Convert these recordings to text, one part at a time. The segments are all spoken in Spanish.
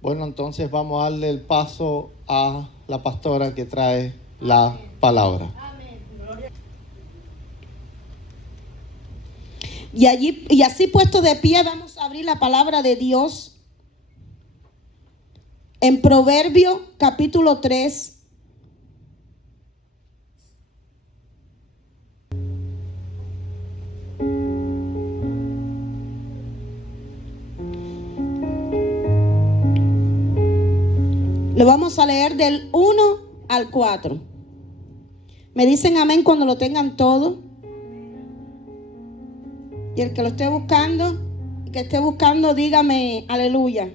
Bueno, entonces vamos a darle el paso a la pastora que trae la palabra. Y así puesto de pie vamos a abrir la palabra de Dios en Proverbios capítulo 3. Lo vamos a leer del 1 al 4. Me dicen amén cuando lo tengan todo. Y el que lo esté buscando, dígame aleluya.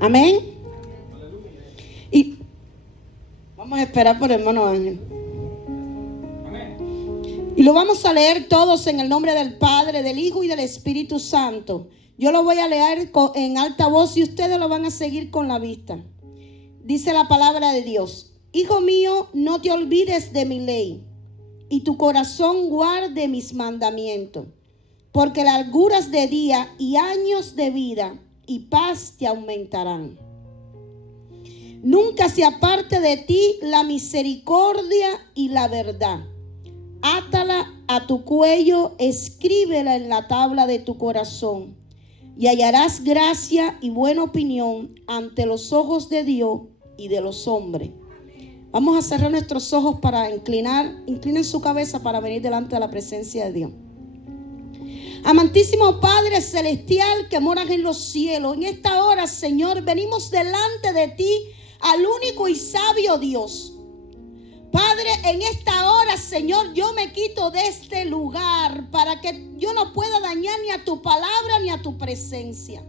Amén. Y vamos a esperar por el hermano Ángel. Y lo vamos a leer todos en el nombre del Padre, del Hijo y del Espíritu Santo. Yo lo voy a leer en alta voz y ustedes lo van a seguir con la vista. Dice la palabra de Dios: Hijo mío, no te olvides de mi ley, y tu corazón guarde mis mandamientos, porque larguras de día y años de vida y paz te aumentarán. Nunca se aparte de ti la misericordia y la verdad. Átala a tu cuello, escríbela en la tabla de tu corazón, y hallarás gracia y buena opinión ante los ojos de Dios y de los hombres. Vamos a cerrar nuestros ojos para inclinen su cabeza para venir delante de la presencia de Dios. Amantísimo Padre Celestial que moras en los cielos, en esta hora, Señor, venimos delante de ti, al único y sabio Dios. Padre, en esta hora, Señor, yo me quito de este lugar para que yo no pueda dañar ni a tu palabra ni a tu presencia,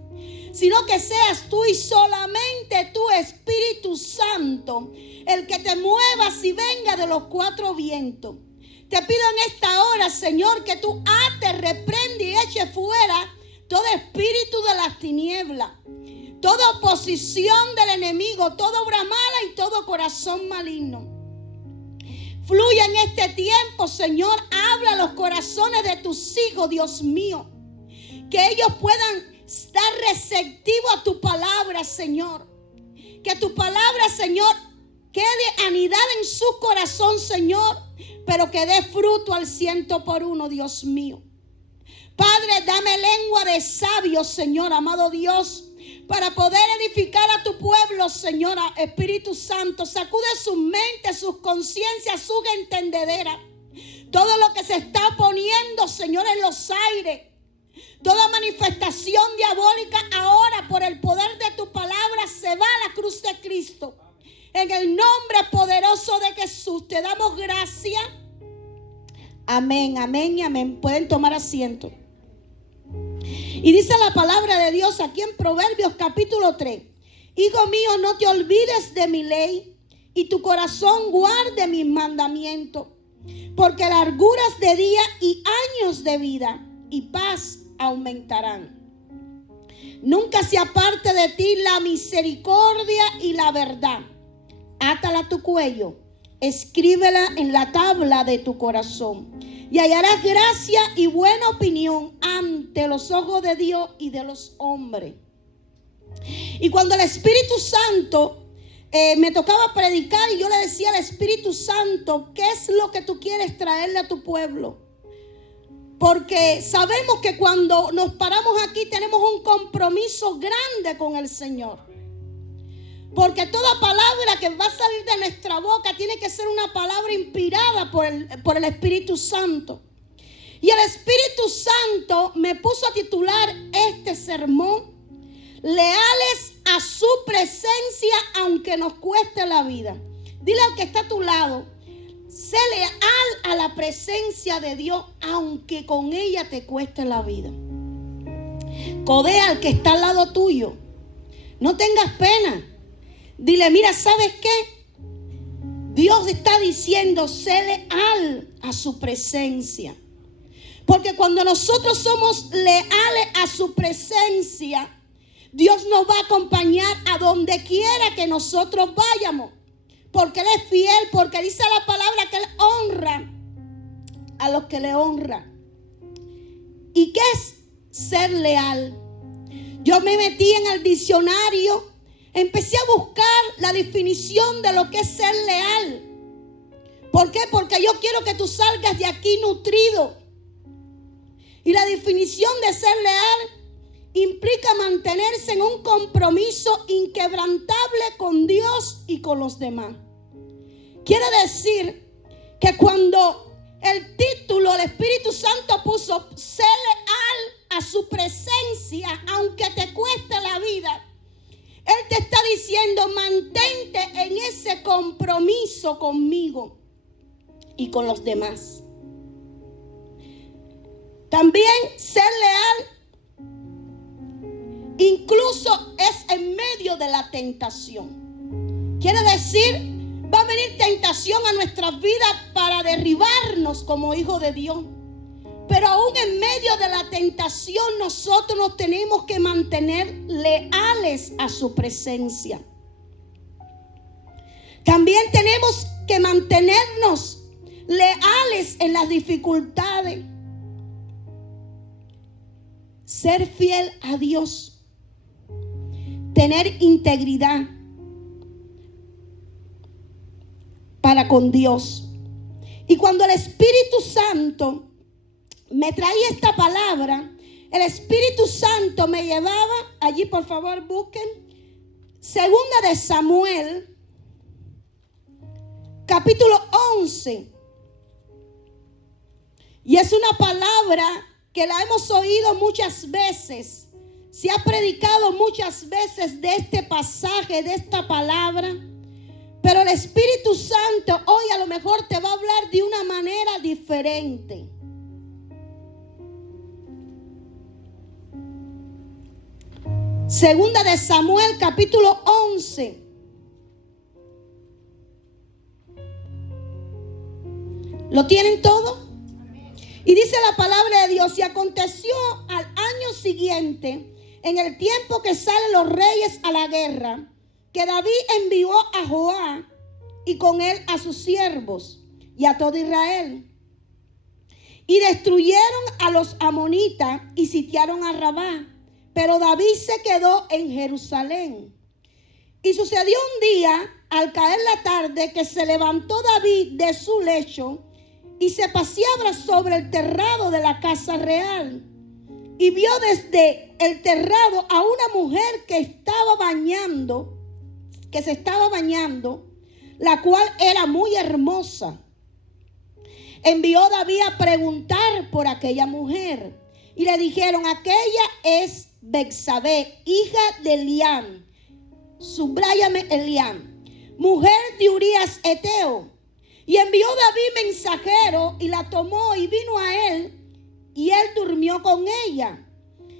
sino que seas tú y solamente tu Espíritu Santo el que te muevas y venga de los cuatro vientos. Te pido en esta hora, Señor, que tú ates, reprende y eche fuera todo espíritu de las tinieblas, toda oposición del enemigo, toda obra mala y todo corazón maligno. Fluye en este tiempo, Señor, habla a los corazones de tus hijos, Dios mío, que ellos puedan estar receptivos a tu palabra, Señor. Que tu palabra, Señor, quede anidada en su corazón, Señor, pero que dé fruto al 100%, Dios mío. Padre, dame lengua de sabio, Señor, amado Dios, para poder edificar a tu pueblo, Señor. Espíritu Santo, sacude sus mentes, sus conciencias, sus entendederas. Todo lo que se está poniendo, Señor, en los aires, toda manifestación diabólica ahora por el poder de tu palabra se va a la cruz de Cristo. En el nombre poderoso de Jesús te damos gracias. Amén, amén y amén. Pueden tomar asiento. Y dice la palabra de Dios aquí en Proverbios capítulo 3. Hijo mío, no te olvides de mi ley, y tu corazón guarde mis mandamientos, porque larguras de día y años de vida y paz aumentarán. Nunca se aparte de ti la misericordia y la verdad. Átala a tu cuello, escríbela en la tabla de tu corazón, y hallarás gracia y buena opinión ante los ojos de Dios y de los hombres. Y cuando el Espíritu Santo me tocaba predicar, y yo le decía al Espíritu Santo, ¿qué es lo que tú quieres traerle a tu pueblo? Porque sabemos que cuando nos paramos aquí tenemos un compromiso grande con el Señor. Porque toda palabra que va a salir de nuestra boca tiene que ser una palabra inspirada por el Espíritu Santo. Y el Espíritu Santo me puso a titular este sermón: leales a su presencia aunque nos cueste la vida. Dile al que está a tu lado: sé leal a la presencia de Dios aunque con ella te cueste la vida. Codea al que está al lado tuyo. No tengas pena. Dile: mira, ¿sabes qué? Dios está diciendo, sé leal a su presencia. Porque cuando nosotros somos leales a su presencia, Dios nos va a acompañar a donde quiera que nosotros vayamos. Porque Él es fiel, porque dice la palabra que Él honra a los que le honran. ¿Y qué es ser leal. Yo me metí en el diccionario, empecé a buscar la definición de lo que es ser leal. ¿Por qué? Porque yo quiero que tú salgas de aquí nutrido. Y la definición de ser leal implica mantenerse en un compromiso inquebrantable con Dios y con los demás. Quiere decir que cuando el título, el Espíritu Santo puso ser leal a su presencia, aunque te cueste la vida, Él te está diciendo, mantente en ese compromiso conmigo y con los demás. También ser leal incluso es en medio de la tentación. Quiere decir, va a venir tentación a nuestras vidas para derribarnos como hijos de Dios. Pero aún en medio de la tentación nosotros nos tenemos que mantener leales a su presencia. También tenemos que mantenernos leales en las dificultades. Ser fiel a Dios. Tener integridad para con Dios. Y cuando el Espíritu Santo me traía esta palabra, el Espíritu Santo me llevaba, allí por favor busquen, Segunda de Samuel, capítulo 11. Y es una palabra que la hemos oído muchas veces. Se ha predicado muchas veces de este pasaje, de esta palabra. Pero el Espíritu Santo hoy a lo mejor te va a hablar de una manera diferente. Segunda de Samuel, capítulo 11. ¿Lo tienen todo? Y dice la palabra de Dios: y aconteció al año siguiente, en el tiempo que salen los reyes a la guerra, que David envió a Joab y con él a sus siervos y a todo Israel. Y destruyeron a los amonitas y sitiaron a Rabá. Pero David se quedó en Jerusalén. Y sucedió un día, al caer la tarde, que se levantó David de su lecho y se paseaba sobre el terrado de la casa real. Y vio desde el terrado a una mujer que se estaba bañando, la cual era muy hermosa. Envió David a preguntar por aquella mujer. Y le dijeron: aquella es Betsabé, hija de Eliam, subráyame Eliam, mujer de Urías Eteo. Y envió David mensajero y la tomó y vino a él, y él durmió con ella.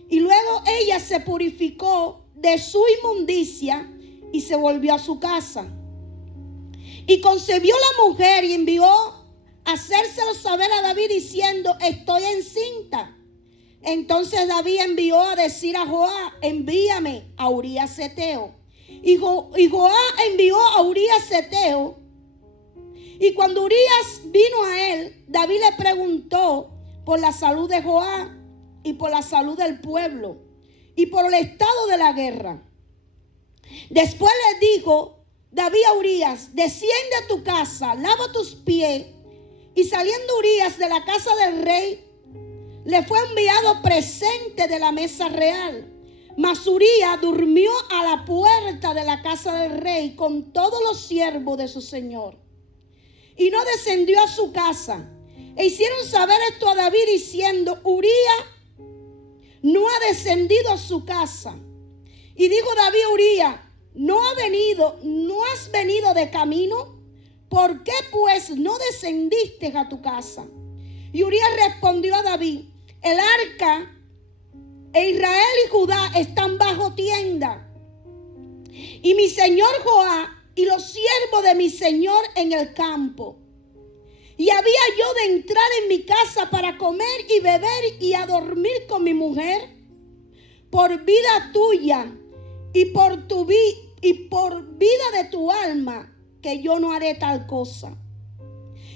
Y luego ella se purificó de su inmundicia y se volvió a su casa. Y concebió la mujer y envió a hacérselo saber a David diciendo: estoy encinta. Entonces David envió a decir a Joab: envíame a Urías Eteo. Y Joab envió a Urías Eteo. Y cuando Urías vino a él, David le preguntó por la salud de Joab y por la salud del pueblo y por el estado de la guerra. Después le dijo David a Urías: desciende a tu casa, lava tus pies. Y saliendo Urías de la casa del rey, le fue enviado presente de la mesa real. Mas Urías durmió a la puerta de la casa del rey con todos los siervos de su señor. Y no descendió a su casa. E hicieron saber esto a David diciendo: Urías no ha descendido a su casa. Y dijo David a Urías: ¿no has venido de camino? ¿Por qué pues no descendiste a tu casa? Y Urías respondió a David: el arca e Israel y Judá están bajo tienda, y mi señor Joab y los siervos de mi señor en el campo. Y había yo de entrar en mi casa para comer y beber y a dormir con mi mujer. Por vida tuya y por vida de tu alma, que yo no haré tal cosa.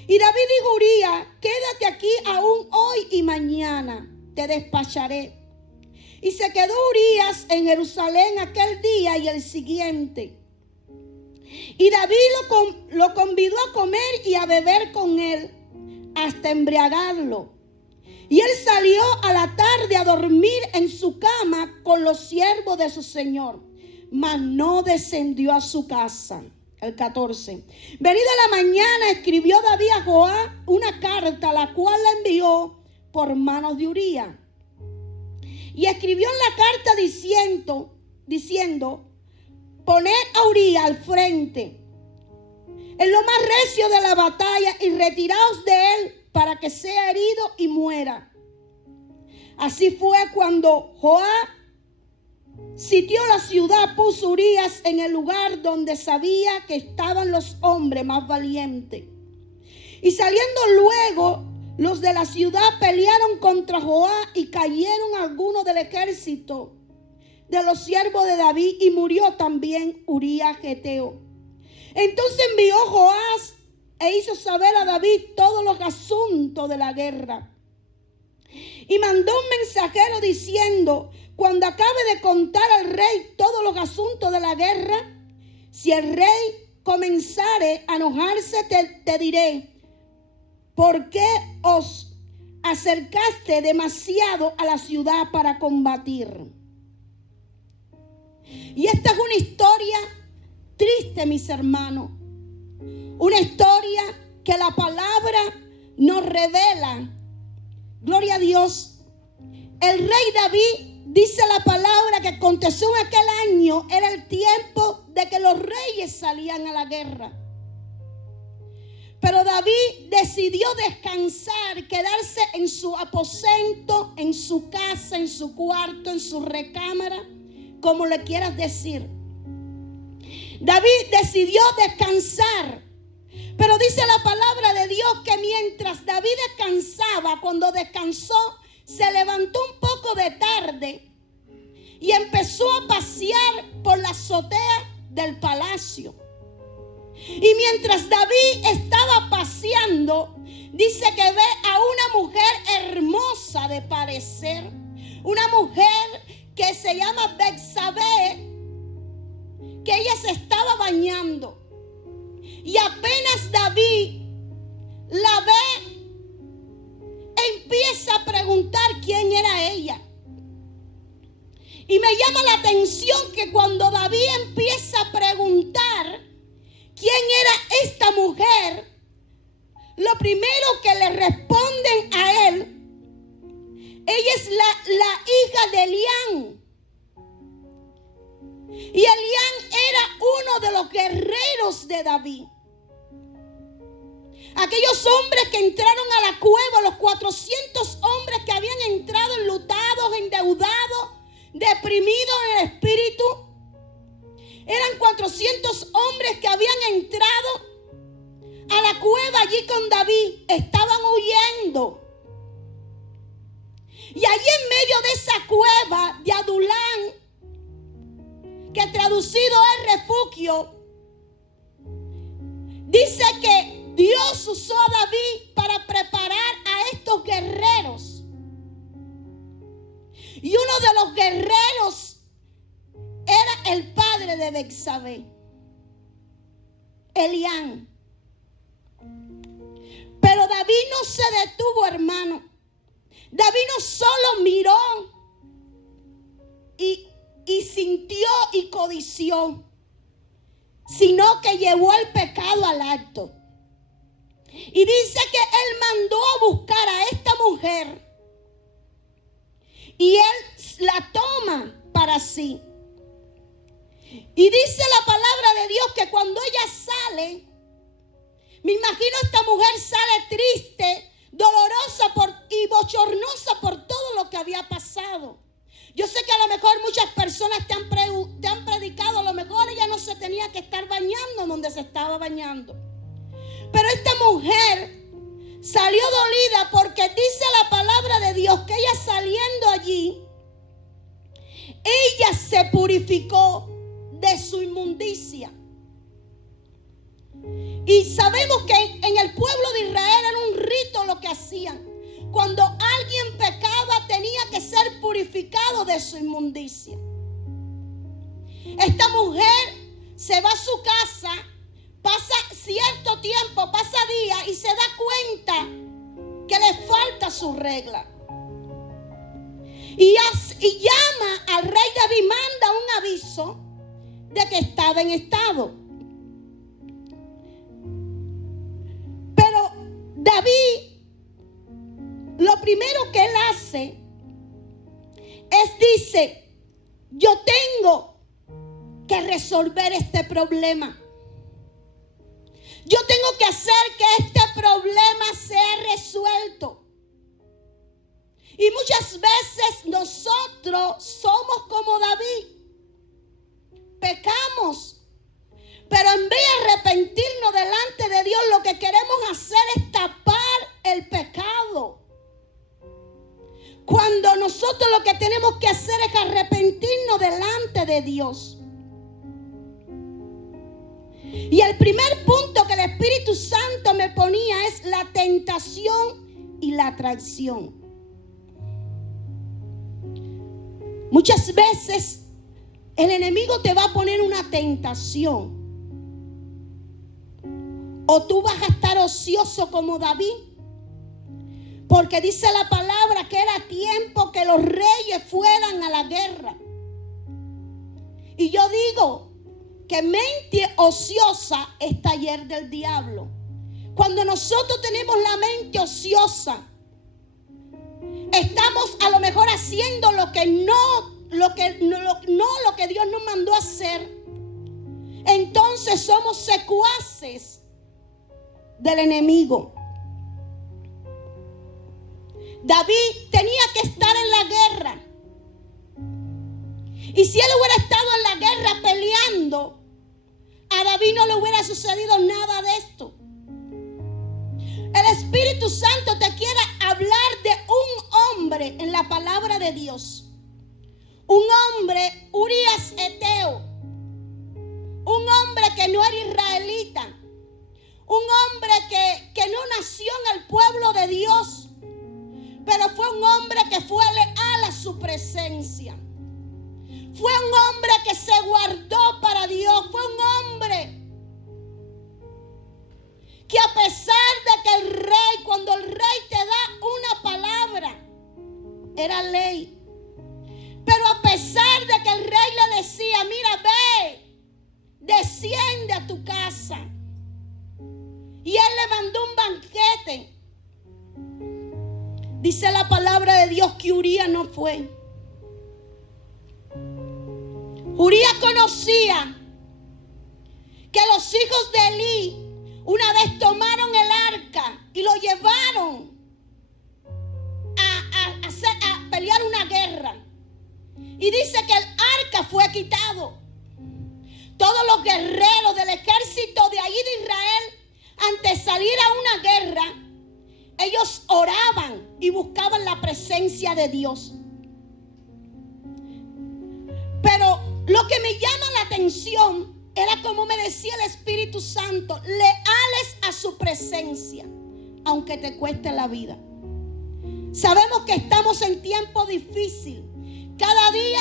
Y David dijo a Urías: quédate aquí aún hoy y mañana te despacharé. Y se quedó Urías en Jerusalén aquel día y el siguiente. Y David lo convidó a comer y a beber con él, hasta embriagarlo. Y él salió a la tarde a dormir en su cama con los siervos de su señor, mas no descendió a su casa. El 14. Venida la mañana, escribió David a Joab una carta, la cual la envió por manos de Urías. Y escribió en la carta diciendo, poned a Urías al frente, en lo más recio de la batalla, y retiraos de él para que sea herido y muera. Así fue cuando Joab sitió la ciudad, puso Urías en el lugar donde sabía que estaban los hombres más valientes. Y saliendo luego, los de la ciudad pelearon contra Joab y cayeron algunos del ejército de los siervos de David, y murió también Urías Geteo. Entonces envió Joás e hizo saber a David todos los asuntos de la guerra. Y mandó un mensajero diciendo, cuando acabe de contar al rey todos los asuntos de la guerra, si el rey comenzare a enojarse, te diré, ¿por qué os acercaste demasiado a la ciudad para combatir? Y esta es una historia triste, mis hermanos. Una historia que la palabra nos revela. Gloria a Dios. El rey David, dice la palabra, que aconteció en aquel año, era el tiempo de que los reyes salían a la guerra. Pero David decidió descansar, quedarse en su aposento, en su casa, en su cuarto, en su recámara, como le quieras decir. David decidió descansar. Pero dice la palabra de Dios que mientras David descansaba, cuando descansó, se levantó un poco de tarde y empezó a pasear por la azotea del palacio. Y mientras David estaba paseando, dice que ve a una mujer hermosa de parecer, una mujer que se llama Betsabé, que ella se estaba bañando. Y apenas David la ve, empieza a preguntar quién era ella. Y me llama la atención que cuando David empieza a preguntar quién era esta mujer, lo primero que le responden a él, ella es la hija de Elián. Y Elián era uno de los guerreros de David. Aquellos hombres que entraron a la cueva, los 400 hombres que habían entrado enlutados, endeudados, deprimidos en el espíritu. Eran 400 hombres que habían entrado a la cueva allí con David. Estaban huyendo. Y allí en medio de esa cueva de Adulán, que traducido es refugio, dice que Dios usó a David para preparar a estos guerreros. Y uno de los guerreros era el padre de Betsabé, Elián. Pero David no se detuvo, hermano. David no solo miró y sintió y codició, sino que llevó el pecado al acto. Y dice que él mandó a buscar a esta mujer y él la toma para sí. Y dice la palabra de Dios que cuando ella sale, me imagino esta mujer sale triste, dolorosa y bochornosa por todo lo que había pasado. Yo sé que a lo mejor muchas personas te han predicado, a lo mejor ella no se tenía que estar bañando donde se estaba bañando. Pero esta mujer salió dolida porque dice la palabra de Dios que ella saliendo allí, ella se purificó de su inmundicia. Y sabemos que en el pueblo de Israel era un rito lo que hacían. Cuando alguien alguien pecaba, tenía que ser purificado de su inmundicia. Esta mujer se va a su casa, pasa cierto tiempo, pasa días y se da cuenta que le falta su regla. Y llama al rey David, manda un aviso de que estaba en estado. Pero David, lo primero que él hace dice, yo tengo que resolver este problema. Yo tengo que hacer que este problema sea resuelto. Y muchas veces nosotros somos como David. Pecamos. Pero en vez de arrepentirnos delante de Dios, lo que queremos hacer es tapar el pecado. Cuando nosotros lo que tenemos que hacer es arrepentirnos delante de Dios. Y el primer punto que el Espíritu Santo me ponía es la tentación y la traición. Muchas veces el enemigo te va a poner una tentación. O tú vas a estar ocioso como David. Porque dice la palabra que era tiempo que los reyes fueran a la guerra. Y yo digo que mente ociosa es taller del diablo. Cuando nosotros tenemos la mente ociosa, estamos a lo mejor haciendo lo que Dios nos mandó a hacer. Entonces somos secuaces del enemigo. David tenía que estar en la guerra. Y si él hubiera estado en la guerra peleando, a David no le hubiera sucedido nada de esto. El Espíritu Santo te quiere hablar de un hombre en la palabra de Dios. Un hombre, Urías Eteo. Un hombre que no era israelita. Un hombre que no nació en el pueblo de Dios. Pero fue un hombre que fue leal a su presencia. Fue un hombre que se guardó para Dios. Fue un hombre que a pesar de que el rey, cuando el rey te da una palabra, era ley. Pero a pesar de que el rey le decía, mira, ve, desciende a tu casa. Y él le mandó un banquete. Dice la palabra de Dios que Urías no fue. Urías conocía que los hijos de Elí una vez tomaron el arca y lo llevaron a pelear una guerra. Y dice que el arca fue quitado. Todos los guerreros del ejército de allí de Israel, antes de salir a una guerra, ellos oraban y buscaban la presencia de Dios. Pero lo que me llama la atención era como me decía el Espíritu Santo, leales a su presencia, aunque te cueste la vida. Sabemos que estamos en tiempo difícil. Cada día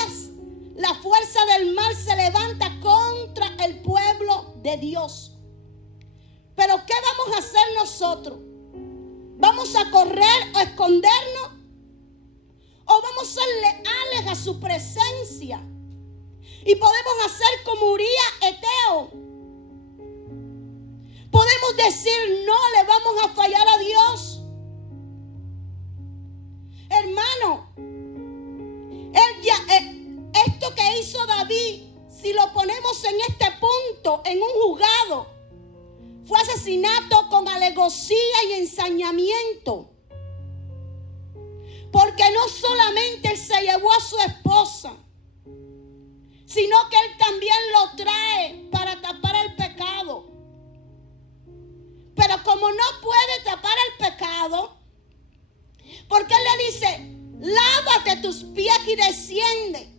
la fuerza del mal se levanta contra el pueblo de Dios. Pero ¿qué vamos a hacer nosotros? ¿Vamos a correr o escondernos? ¿O vamos a ser leales a su presencia? Y podemos hacer como Urías Eteo. Podemos decir, no le vamos a fallar a Dios. Hermano, esto que hizo David, si lo ponemos en este punto, en un juzgado, fue asesinato con alevosía y ensañamiento. Porque no solamente él se llevó a su esposa, sino que él también lo trae para tapar el pecado. Pero como no puede tapar el pecado, porque él le dice, lávate tus pies y desciende.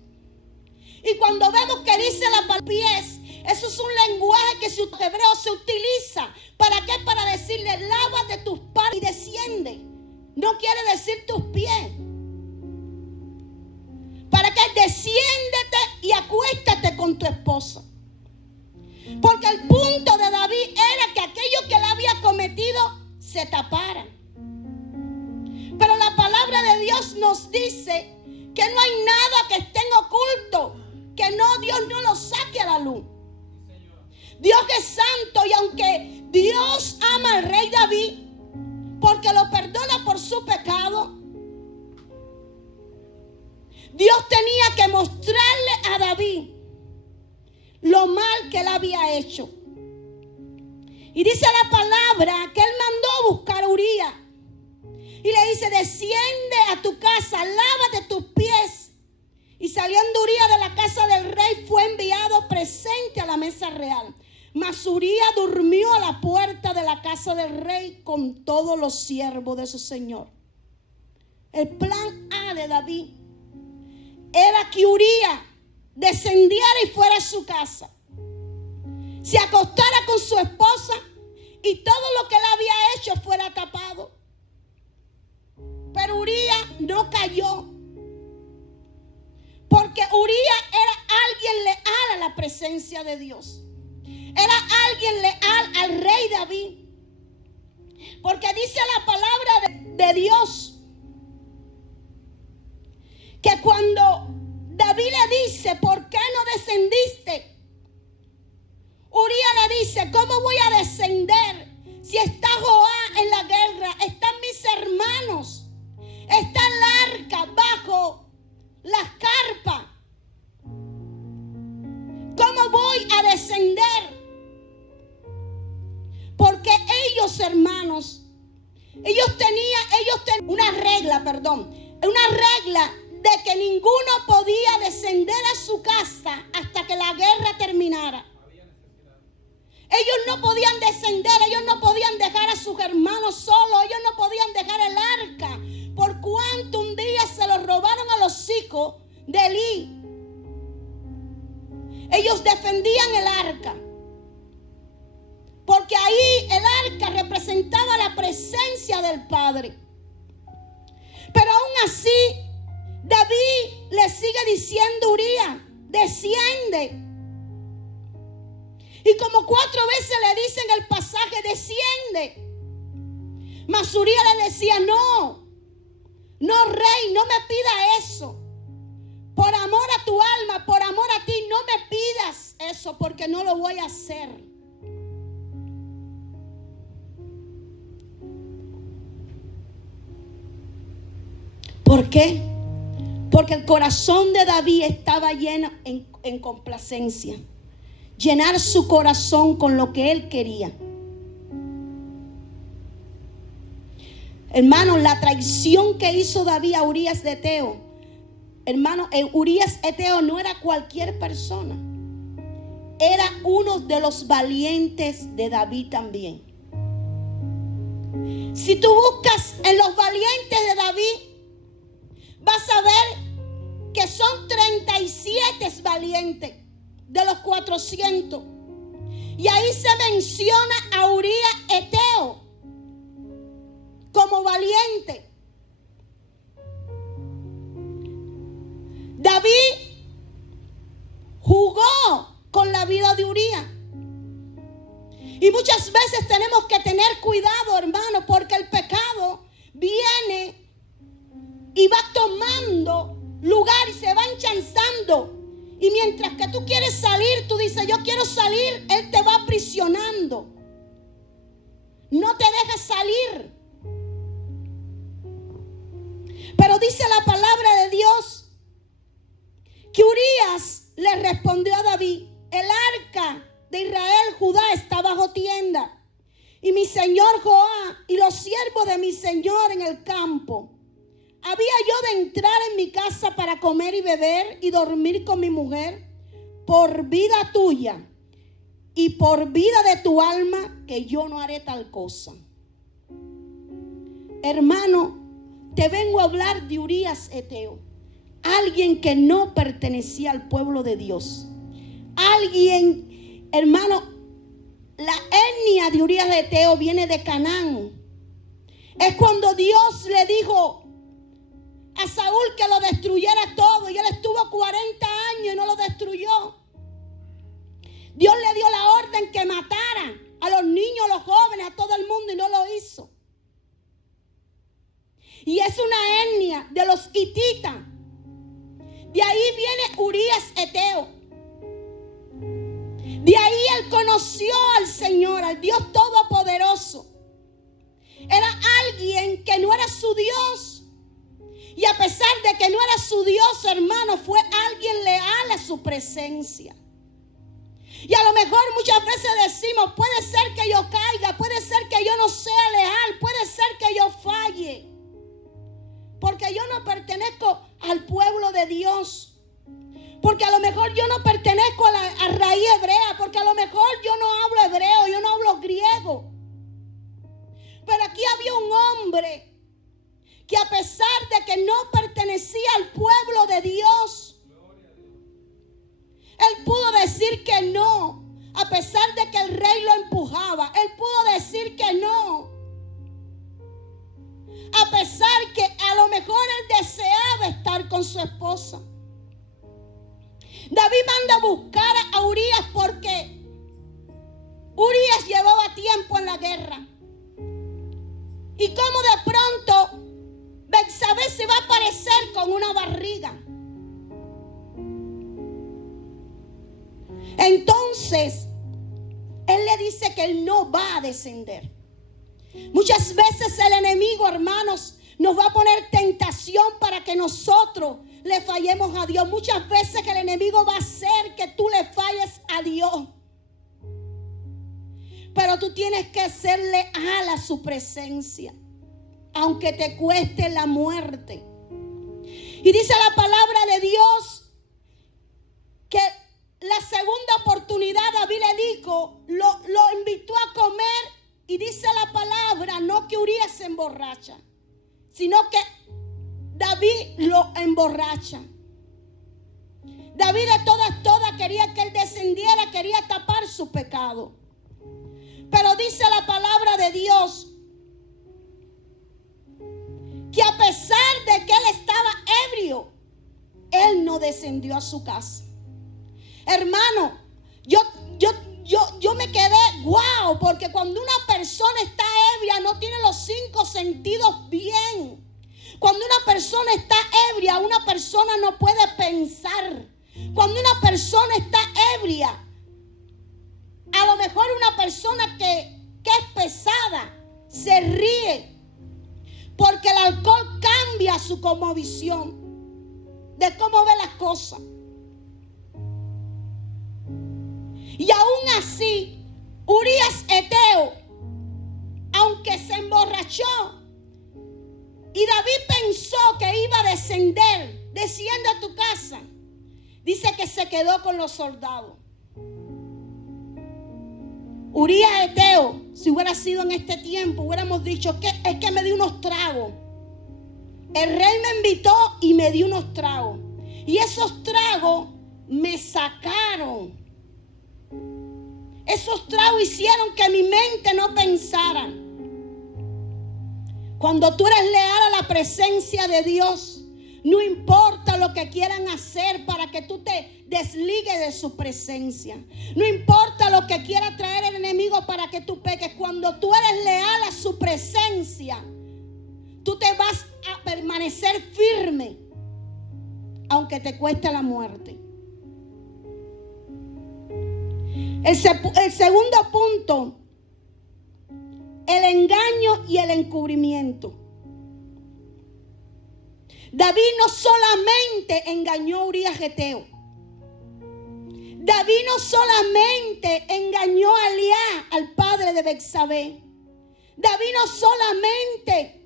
Y cuando vemos que dice la palabra pies, eso es un lenguaje que en hebreo se utiliza. ¿Para qué? Para decirle, lávate tus pies y desciende. No quiere decir tus pies. es: desciéndete y acuéstate con tu esposa. Porque el punto de David era que aquello que él había cometido se tapara. Pero la palabra de Dios nos dice que no hay nada que esté en oculto, que Dios no lo saque a la luz. Dios es santo, y aunque Dios ama al rey David porque lo perdona por su pecado, Dios tenía que mostrarle a David lo mal que él había hecho. Y dice la palabra que él mandó a buscar a Urías y le dice: desciende a tu casa, lávate tus pies. Y saliendo Urías de la casa del rey, fue enviado presente a la mesa real. Mas Urías durmió a la puerta de la casa del rey con todos los siervos de su señor. El plan A de David era que Urías descendiera y fuera a su casa, se acostara con su esposa y todo lo que él había hecho fuera tapado. Pero Urías no cayó, porque Urías era alguien leal a la presencia de Dios. Era alguien leal al rey David. Porque dice la palabra de Dios que cuando David le dice: ¿por qué no descendiste? Urías le dice: ¿cómo voy a descender si está Joab en la guerra? Están mis hermanos, está el arca bajo las carpas. ¿Cómo voy a descender? Porque ellos, hermanos, ellos tenían una regla de que ninguno podía descender a su casa hasta que la guerra terminara. Ellos no podían descender, ellos no podían dejar a sus hermanos solos, ellos no podían dejar el arca, por cuanto un día se lo robaron a los hijos de Elí. Ellos defendían el arca, porque ahí el arca representaba la presencia del Padre. Pero aún así, David le sigue diciendo a Urías: desciende. Y como 4 veces le dice en el pasaje: desciende. Mas Urías le decía: no, rey, no me pida eso. Por amor a tu alma, por amor a ti, no me pidas eso, porque no lo voy a hacer. ¿Por qué? Porque el corazón de David estaba lleno en complacencia. Llenar su corazón con lo que él quería. Hermano, la traición que hizo David a Urías de Eteo. Hermano, Urías Eteo no era cualquier persona. Era uno de los valientes de David también. Si tú buscas en los valientes de David, vas a ver que son 37 valientes de los 400. Y ahí se menciona a Urías Eteo como valiente. David jugó con la vida de Urías. Y muchas veces tenemos que tener cuidado, hermano, porque el pecado viene y va tomando lugar y se va enchanzando. Y mientras que tú quieres salir, tú dices: yo quiero salir, él te va aprisionando. No te dejes salir. Pero dice la palabra de Dios que Urías le respondió a David: el arca de Israel, Judá, está bajo tienda, y mi señor Joab y los siervos de mi señor en el campo. ¿Había yo de entrar en mi casa para comer y beber y dormir con mi mujer? Por vida tuya y por vida de tu alma, que yo no haré tal cosa. Hermano, te vengo a hablar de Urías Eteo. Alguien que no pertenecía al pueblo de Dios. Alguien, hermano, la etnia de Urías Eteo viene de Canaán. Es cuando Dios le dijo a Saúl que lo destruyera todo, y él estuvo 40 años y no lo destruyó. Dios le dio la orden que matara a los niños, a los jóvenes, a todo el mundo, y no lo hizo. Y es una etnia de los hititas. De ahí viene Urías Eteo. De ahí él conoció al Señor, al Dios Todopoderoso. Era alguien que no era su Dios. Y a pesar de que no era su Dios, hermano, fue alguien leal a su presencia. Y a lo mejor muchas veces decimos, puede ser que yo caiga, puede ser que yo no sea leal, puede ser que yo falle. Porque yo no pertenezco al pueblo de Dios. Porque a lo mejor yo no pertenezco a la raíz hebrea. Porque a lo mejor yo no hablo hebreo, yo no hablo griego. Pero aquí había un hombre que a pesar de que no pertenecía al pueblo de Dios, él pudo decir que no. A pesar de que el rey lo empujaba, él pudo decir que no. A pesar que a lo mejor él deseaba estar con su esposa. David manda a buscar a Urías porque Urías llevaba tiempo en la guerra. Y como de pronto Betsabé se va a aparecer con una barriga. Entonces él le dice que él no va a descender. Muchas veces el enemigo, hermanos, nos va a poner tentación para que nosotros le fallemos a Dios. Muchas veces que el enemigo va a hacer que tú le falles a Dios. Pero tú tienes que ser leal a su presencia, aunque te cueste la muerte. Y dice la palabra de Dios que la segunda oportunidad David le dijo, lo invitó a comer. Y dice la palabra, no que Urías se emborracha, sino que David lo emborracha. David de todas quería que él descendiera, quería tapar su pecado. Pero dice la palabra de Dios que a pesar de que él estaba ebrio, él no descendió a su casa. Hermano, yo me quedé wow, porque cuando una persona está ebria no tiene los 5 sentidos bien. Cuando una persona está ebria, una persona no puede pensar. Cuando una persona está ebria, a lo mejor una persona que es pesada se ríe, porque el alcohol cambia su cosmovisión de cómo ve las cosas. Y aún así, Urías Eteo, aunque se emborrachó, y David pensó que iba a descender, desciende a tu casa, dice que se quedó con los soldados. Urías Eteo, si hubiera sido en este tiempo, hubiéramos dicho que es que me dio unos tragos. El rey me invitó y me dio unos tragos. Y esos tragos me sacaron. Esos tragos hicieron que mi mente no pensara. Cuando tú eres leal a la presencia de Dios, no importa lo que quieran hacer para que tú te desligues de su presencia. No importa lo que quiera traer el enemigo para que tú peques. Cuando tú eres leal a su presencia, tú te vas a permanecer firme, aunque te cueste la muerte. El segundo punto, el engaño y el encubrimiento. David no solamente engañó a Urías Eteo. David no solamente engañó a Eliab, al padre de Betsabé. David no solamente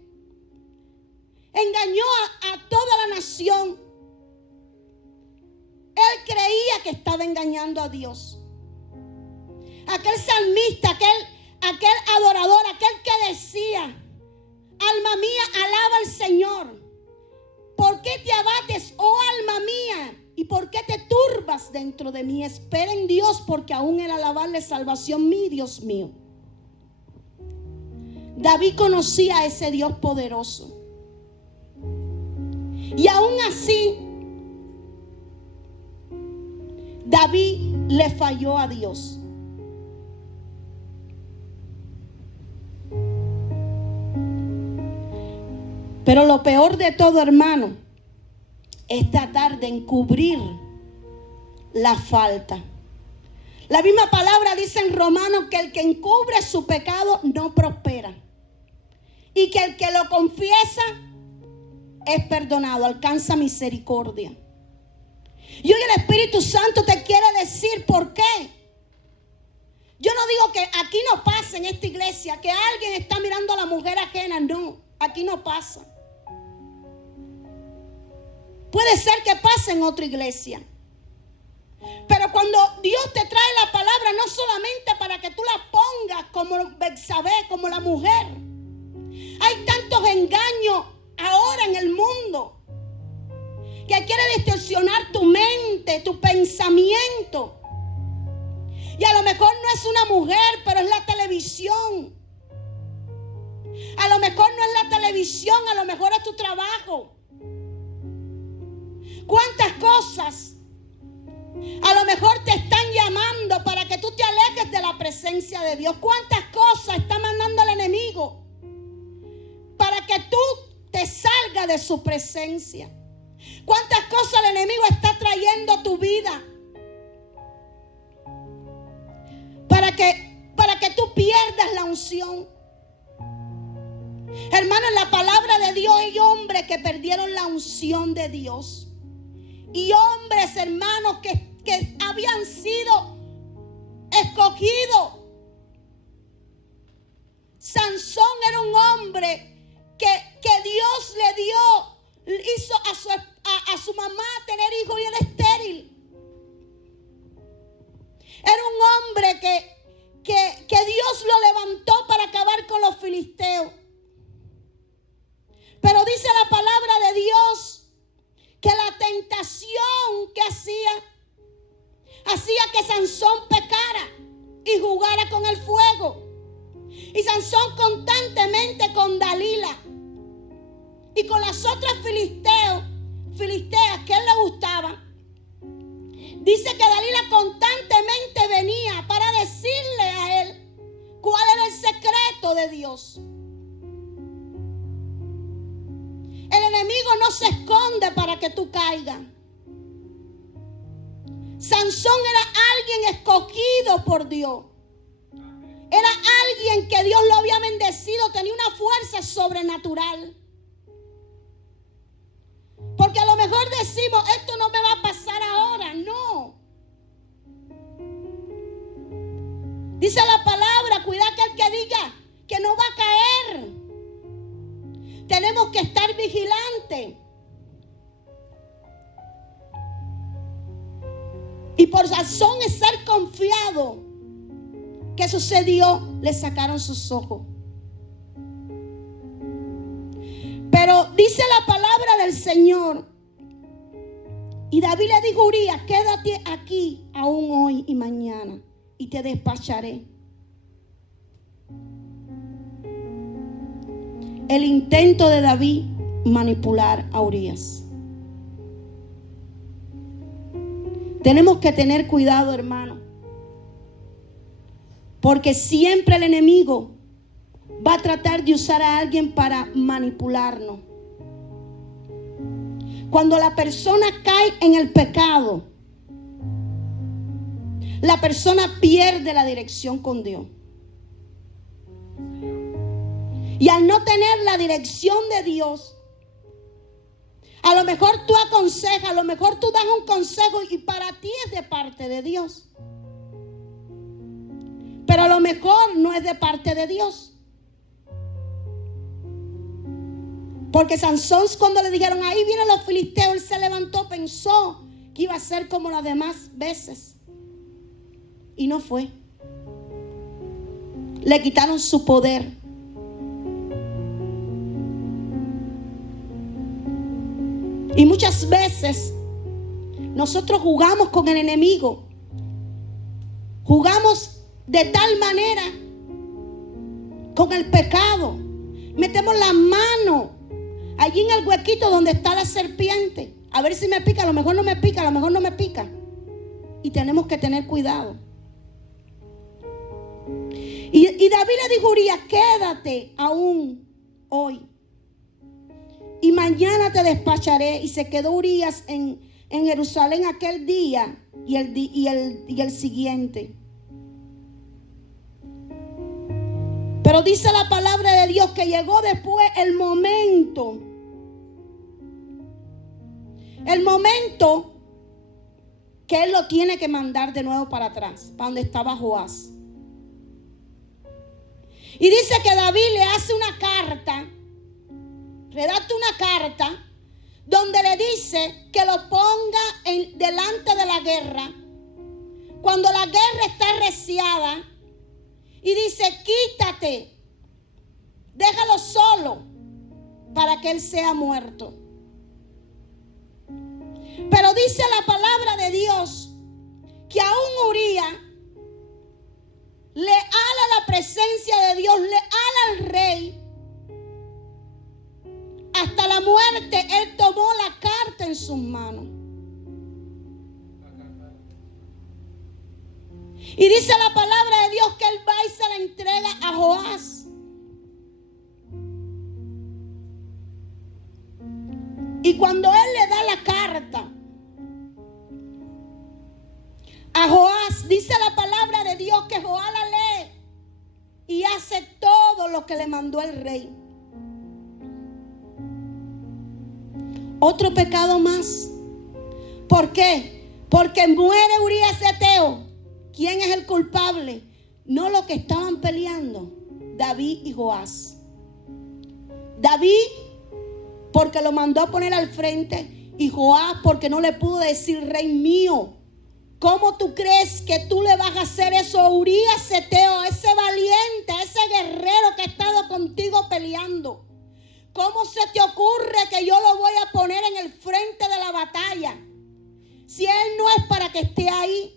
engañó a toda la nación. Él creía que estaba engañando a Dios. Aquel salmista, aquel adorador, aquel que decía, alma mía, alaba al Señor. ¿Por qué te abates, oh alma mía? ¿Y por qué te turbas dentro de mí? Espera en Dios, porque aún el alabarle salvación mi Dios mío. David conocía a ese Dios poderoso. Y aún así, David le falló a Dios. Pero lo peor de todo, hermano, es tratar de encubrir la falta. La misma palabra dice en Romanos que el que encubre su pecado no prospera. Y que el que lo confiesa es perdonado, alcanza misericordia. Y hoy el Espíritu Santo te quiere decir por qué. Yo no digo que aquí no pasa en esta iglesia, que alguien está mirando a la mujer ajena. No, aquí no pasa. Puede ser que pase en otra iglesia. Pero cuando Dios te trae la palabra, no solamente para que tú la pongas como Betsabé, como la mujer. Hay tantos engaños ahora en el mundo que quiere distorsionar tu mente, tu pensamiento. Y a lo mejor no es una mujer, pero es la televisión. A lo mejor no es la televisión, a lo mejor es tu trabajo. ¿Cuántas cosas a lo mejor te están llamando para que tú te alejes de la presencia de Dios? ¿Cuántas cosas está mandando el enemigo para que tú te salgas de su presencia? ¿Cuántas cosas el enemigo está trayendo a tu vida para que tú pierdas la unción? Hermano, en la palabra de Dios hay hombres que perdieron la unción de Dios. Y hombres, hermanos, que habían sido escogidos. Sansón era un hombre que Dios hizo a su mamá tener hijos y era estéril. Era un hombre que Dios lo levantó para acabar con los filisteos. Pero dice la palabra de Dios que la tentación que hacía que Sansón pecara y jugara con el fuego. Y Sansón constantemente con Dalila y con las otras filisteas que a él le gustaban. Dice que Dalila constantemente venía para decirle a él cuál era el secreto de Dios. El enemigo no se esconde para que tú caigas. Sansón era alguien escogido por Dios. Era alguien que Dios lo había bendecido, tenía una fuerza sobrenatural. Porque a lo mejor decimos, esto no me va a pasar ahora. No. Dice la palabra, cuidado que el que diga que no va a caer. Tenemos que estar vigilantes. Y por razón de ser confiado, ¿qué sucedió? Le sacaron sus ojos. Pero dice la palabra del Señor. Y David le dijo a Urías, quédate aquí aún hoy y mañana y te despacharé. El intento de David manipular a Urías. Tenemos que tener cuidado, hermano, porque siempre el enemigo va a tratar de usar a alguien para manipularnos. Cuando la persona cae en el pecado, la persona pierde la dirección con Dios. Y al no tener la dirección de Dios, a lo mejor tú aconsejas, a lo mejor tú das un consejo y para ti es de parte de Dios. Pero a lo mejor no es de parte de Dios. Porque Sansón, cuando le dijeron, ahí vienen los filisteos, él se levantó, pensó que iba a ser como las demás veces. Y no fue. Le quitaron su poder. Y muchas veces nosotros jugamos con el enemigo. Jugamos de tal manera con el pecado. Metemos la mano allí en el huequito donde está la serpiente. A ver si me pica, a lo mejor no me pica, a lo mejor no me pica. Y tenemos que tener cuidado. Y David le dijo a Urías, quédate aún hoy, y mañana te despacharé. Y se quedó Urías en Jerusalén aquel día y el siguiente. Pero dice la palabra de Dios que llegó después el momento que él lo tiene que mandar de nuevo para atrás, para donde estaba Joás. Y dice que David le hace una carta, redacta una carta, donde le dice que lo ponga delante de la guerra, cuando la guerra está arreciada, y dice, quítate, déjalo solo, para que él sea muerto. Pero dice la palabra de Dios que aún Urías le ala la presencia de Dios, le ala al rey. Hasta la muerte él tomó la carta en sus manos. Y dice la palabra de Dios que él va y se la entrega a Joás. Y cuando él le da la carta a Joás, dice la palabra de Dios que Joás la lee y hace todo lo que le mandó el rey. Otro pecado más. ¿Por qué? Porque muere Urías Eteo. ¿Quién es el culpable? No los que estaban peleando, David y Joás. David porque lo mandó a poner al frente, y Joás porque no le pudo decir, rey mío. ¿Cómo tú crees que tú le vas a hacer eso a Urías Eteo, a ese valiente, a ese guerrero que ha estado contigo peleando? ¿Cómo se te ocurre que yo lo voy a poner en el frente de la batalla, si él no es para que esté ahí?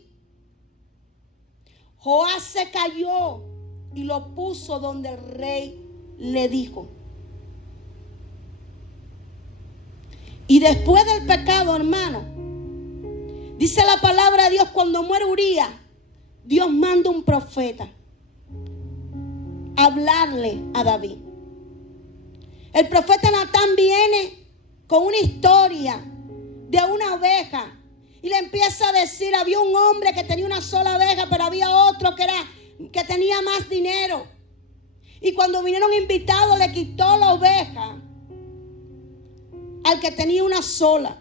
Joás se cayó y lo puso donde el rey le dijo. Y después del pecado, hermano, dice la palabra de Dios, cuando muere Urías, Dios manda un profeta a hablarle a David. El profeta Natán viene con una historia de una oveja y le empieza a decir, había un hombre que tenía una sola oveja, pero había otro que tenía más dinero. Y cuando vinieron invitados, le quitó la oveja al que tenía una sola.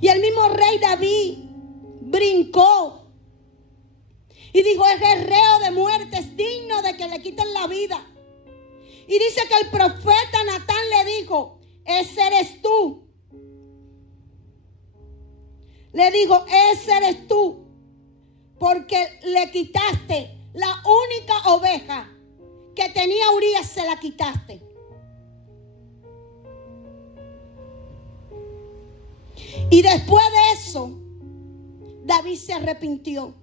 Y el mismo rey David brincó y dijo, el guerrero de muerte es digno de que le quiten la vida. Y dice que el profeta Natán le dijo, ese eres tú. Le dijo, ese eres tú, porque le quitaste la única oveja que tenía Urías, se la quitaste. Y después de eso, David se arrepintió.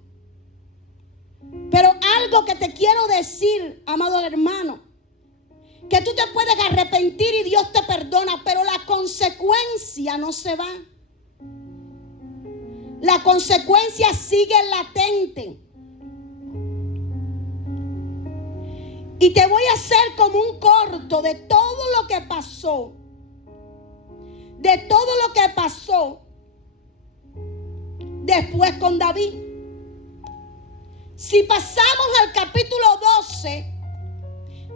Pero algo que te quiero decir, amado hermano, que tú te puedes arrepentir y Dios te perdona, pero la consecuencia no se va. La consecuencia sigue latente. Y te voy a hacer como un corto de todo lo que pasó. De todo lo que pasó después con David. Si pasamos al capítulo 12,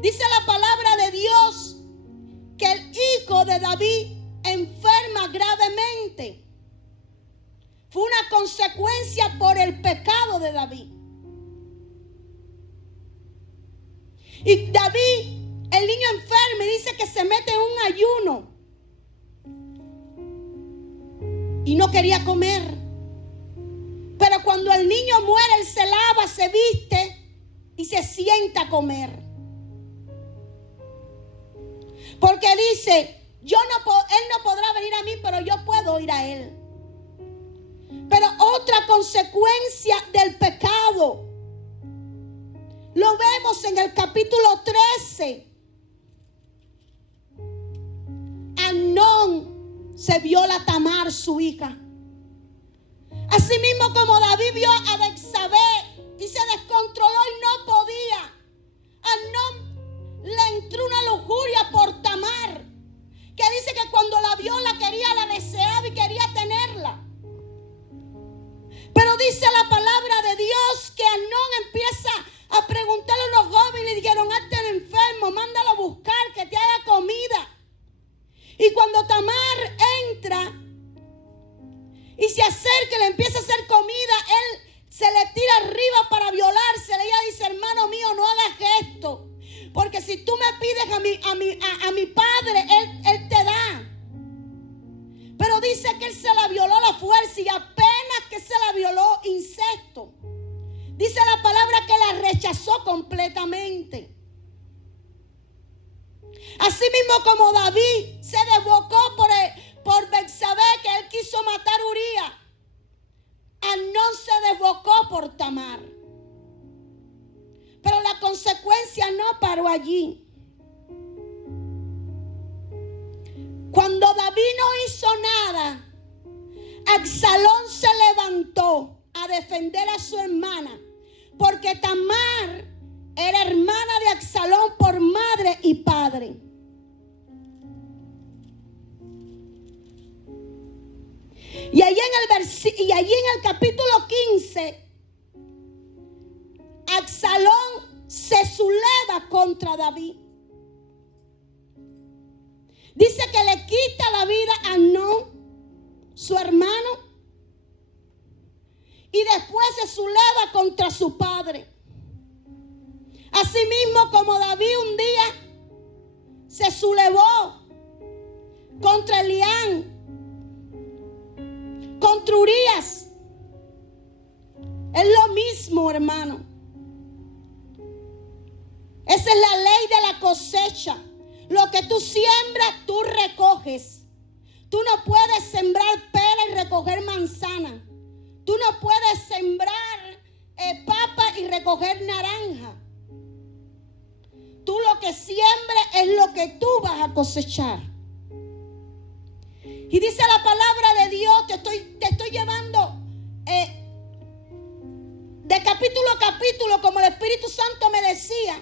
dice la palabra de Dios que el hijo de David enferma gravemente. Fue una consecuencia por el pecado de David. Y David, el niño enfermo, y dice que se mete en un ayuno. Y no quería comer. Pero cuando el niño muere, él se lava, se viste y se sienta a comer. Porque dice, él no podrá venir a mí, pero yo puedo ir a él. Pero otra consecuencia del pecado lo vemos en el capítulo 13. Amnón se viola a Tamar, su hija. Asimismo como David vio a Betsabé y se descontroló y no podía, Amnón le entró una lujuria por Tamar, que dice que cuando la vio la quería, la deseaba y quería tenerla. Pero dice la palabra de Dios que Amnón empieza a preguntarle a los jóvenes y le dijeron: hazte el enfermo, mándalo a buscar que te haga comida. Y cuando Tamar entra y se acerca y le empieza a hacer comida, él se le tira arriba para violársela. Ella dice: hermano mío, no hagas esto, porque si tú me pides a mi padre, él te da. Pero dice que él se la violó a la fuerza, y apenas que se la violó, incesto. Dice la palabra que la rechazó completamente. Así mismo como David se desbocó por Betsabé, que él quiso matar a Urías, Amnón se desbocó por Tamar. Pero la consecuencia no paró allí. Cuando David no hizo nada, Absalón se levantó a defender a su hermana, porque Tamar era hermana de Absalón por madre y padre. Y allí en el capítulo 15, Absalón se subleva contra David. Dice que le quita la vida a Amnón, su hermano, y después se subleva contra su padre. Asimismo como David un día se sublevó contra Elián, contra Urías. Es lo mismo, hermano. Esa es la ley de la cosecha. Lo que tú siembras, tú recoges. Tú no puedes sembrar pera y recoger manzana. Tú no puedes sembrar papa y recoger naranja. Tú lo que siembres es lo que tú vas a cosechar. Y dice la palabra de Dios, te estoy llevando de capítulo a capítulo, como el Espíritu Santo me decía.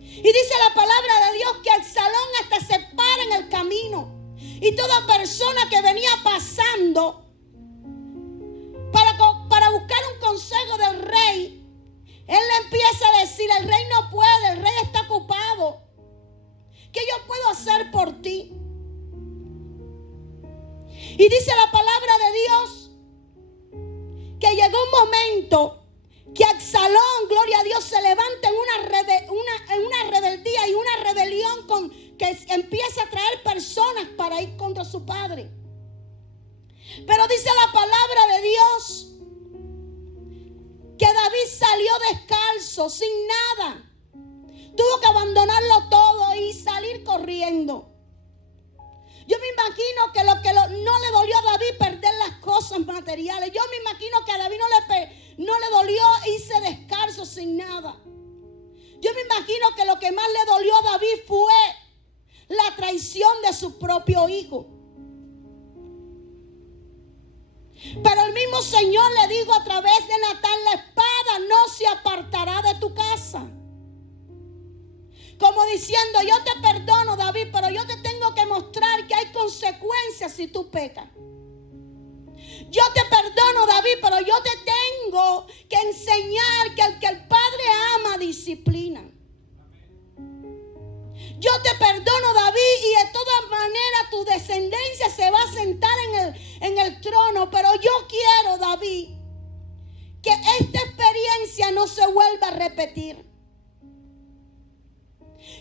Y dice la palabra de Dios que Absalón hasta se para en el camino. Y toda persona que venía pasando para buscar un consejo del rey, él le empieza a decir: el rey no puede, el rey está ocupado. ¿Qué yo puedo hacer por ti? Y dice la palabra de Dios que llegó un momento que Absalón, gloria a Dios, se levanta en una rebeldía y una rebelión que empieza a traer personas para ir contra su padre. Pero dice la palabra de Dios que David salió descalzo, sin nada. Tuvo que abandonarlo todo y salir corriendo. Yo me imagino que lo que no le dolió a David perder las cosas materiales. Yo me imagino que a David no le dolió irse descalzo sin nada. Yo me imagino que lo que más le dolió a David fue la traición de su propio hijo. Pero el mismo Señor le dijo a través de Natán: la espada no se apartará de tu casa. Como diciendo: yo te perdono, David, pero yo te tengo que mostrar que hay consecuencias si tú pecas. Yo te perdono, David, pero yo te tengo que enseñar que al que el Padre ama, disciplina. Yo te perdono, David, y de todas maneras tu descendencia se va a sentar en el trono. Pero yo quiero, David, que esta experiencia no se vuelva a repetir.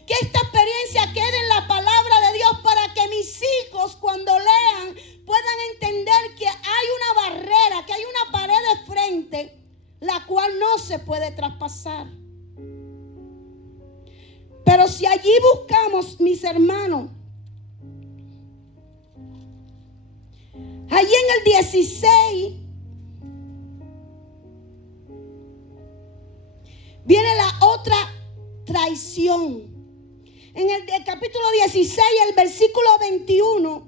Que esta experiencia quede en la palabra de Dios, para que mis hijos, cuando lean, puedan entender que hay una barrera, que hay una pared de frente, la cual no se puede traspasar. Pero si allí buscamos, mis hermanos, allí en el 16 viene la otra traición. En el capítulo 16, el versículo 21,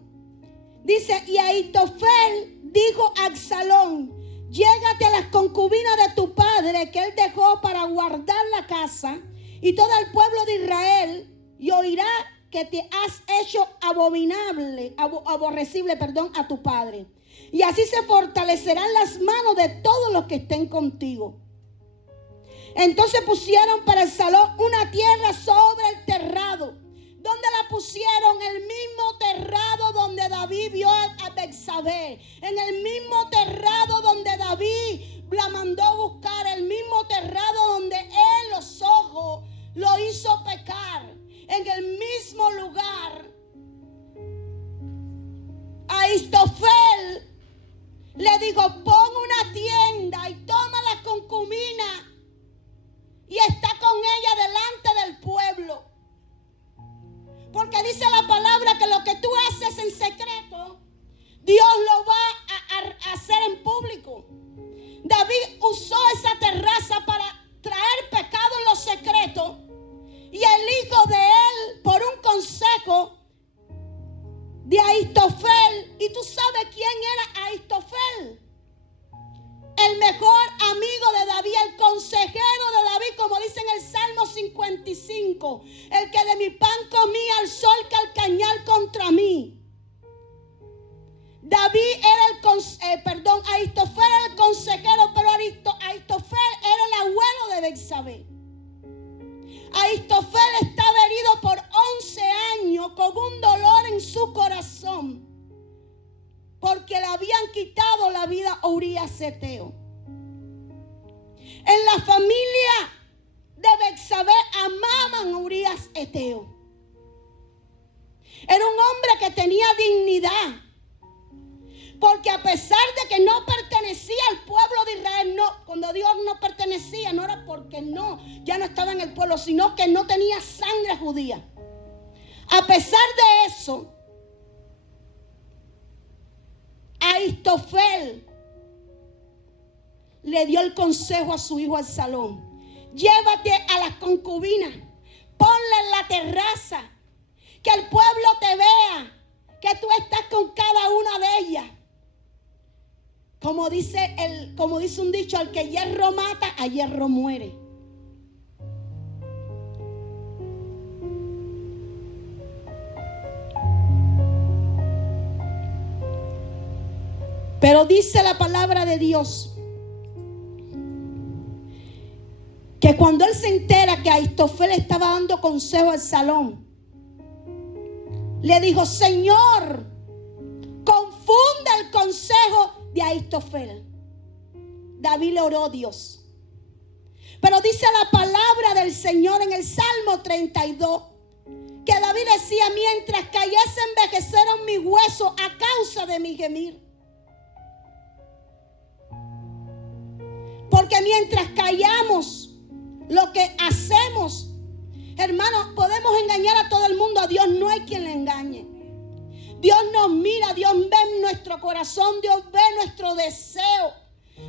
dice: y Ahitofel dijo a Absalón: llégate a las concubinas de tu padre que él dejó para guardar la casa, y todo el pueblo de Israel, y oirá que te has hecho aborrecible a tu padre. Y así se fortalecerán las manos de todos los que estén contigo. Entonces pusieron para el salón una tierra sobre el terrado. ¿Dónde la pusieron? El mismo terrado donde David vio a Betsabé. En el mismo terrado donde David la mandó a buscar. El mismo terrado donde él los ojos lo hizo pecar. En el mismo lugar, Ahitofel le dijo: pon una tienda y toma la concubina y está con ella delante del pueblo. Porque dice la palabra que lo que tú haces en secreto, Dios lo va a hacer en público. David usó esa terraza para traer pecado en lo secreto. Y el hijo de él, por un consejo de Ahitofel. ¿Y tú sabes quién era Ahitofel? El mejor amigo de David, el consejero de David, como dice en el Salmo 55. El que de mi pan comía al sol que al cañar contra mí. David era Ahitofel era el consejero, pero Ahitofel era el abuelo de Betsabé. Ahitofel estaba herido por 11 años con un dolor en su corazón porque le habían quitado la vida a Urías Eteo. En la familia de Betsabé amaban a Urías Eteo. Era un hombre que tenía dignidad, porque a pesar de que no pertenecía al pueblo de Israel, cuando Dios no pertenecía, no era porque ya no estaba en el pueblo, sino que no tenía sangre judía. A pesar de eso, Ahitofel le dio el consejo a su hijo Absalón: llévate a las concubinas, ponla en la terraza, que el pueblo te vea, que tú estás con cada una de ellas. Como dice un dicho: al que hierro mata, a hierro muere. Pero dice la palabra de Dios que cuando él se entera que Ahitofel estaba dando consejo al salón, le dijo: Señor, confunde el consejo de Ahitofel. David le oró a Dios. Pero dice la palabra del Señor en el Salmo 32 que David decía: mientras cayese envejecieron mis huesos a causa de mi gemir. Porque mientras callamos lo que hacemos, hermanos, podemos engañar a todo el mundo. A Dios no hay quien le engañe. Dios nos mira, Dios ve nuestro corazón, Dios ve nuestro deseo,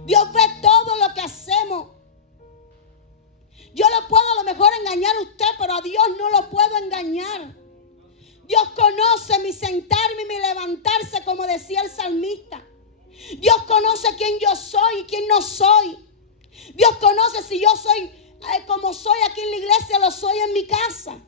Dios ve todo lo que hacemos. Yo lo puedo a lo mejor engañar a usted, pero a Dios no lo puedo engañar. Dios conoce mi sentarme y mi levantarse, como decía el salmista. Dios conoce quién yo soy y quién no soy. Dios conoce si yo soy como soy aquí en la iglesia, lo soy en mi casa.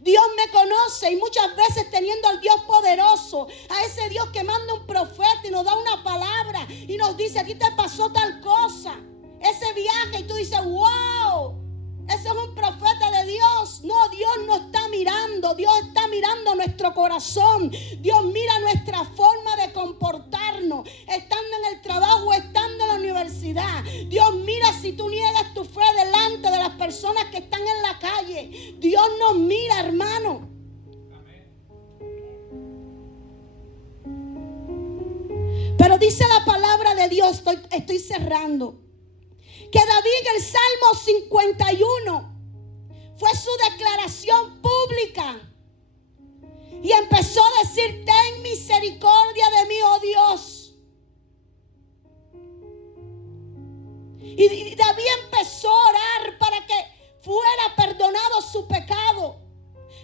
Dios me conoce, y muchas veces teniendo al Dios poderoso, a ese Dios que manda un profeta y nos da una palabra y nos dice: a ti te pasó tal cosa, ese viaje, y tú dices: wow, ese es un profeta de Dios. No, Dios no está mirando, Dios está mirando nuestro corazón. Dios mira nuestra forma de comportarnos, estando en el trabajo, estando en la universidad. Dios mira si tú niegas tu fe delante de las personas que están en la calle. Dios nos mira, hermano. Pero dice la palabra de Dios, estoy cerrando, que David en el Salmo 51 fue su declaración pública y empezó a decir: ten misericordia de mí, oh Dios. Y David empezó a orar para que fuera perdonado su pecado.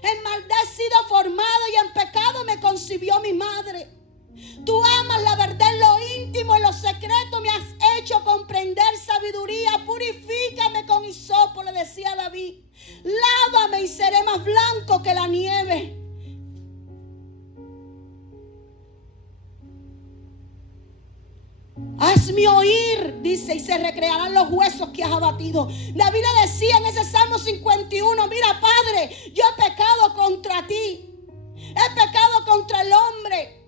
En maldad he sido formado y en pecado me concibió mi madre. Tú amas la verdad en lo íntimo, en lo secreto me has hecho comprender sabiduría. Purifícame con hisopo, le decía David. Lávame y seré más blanco que la nieve. Hazme oír, dice, y se recrearán los huesos que has abatido. David le decía en ese Salmo 51, mira, Padre, yo he pecado contra ti. He pecado contra el hombre.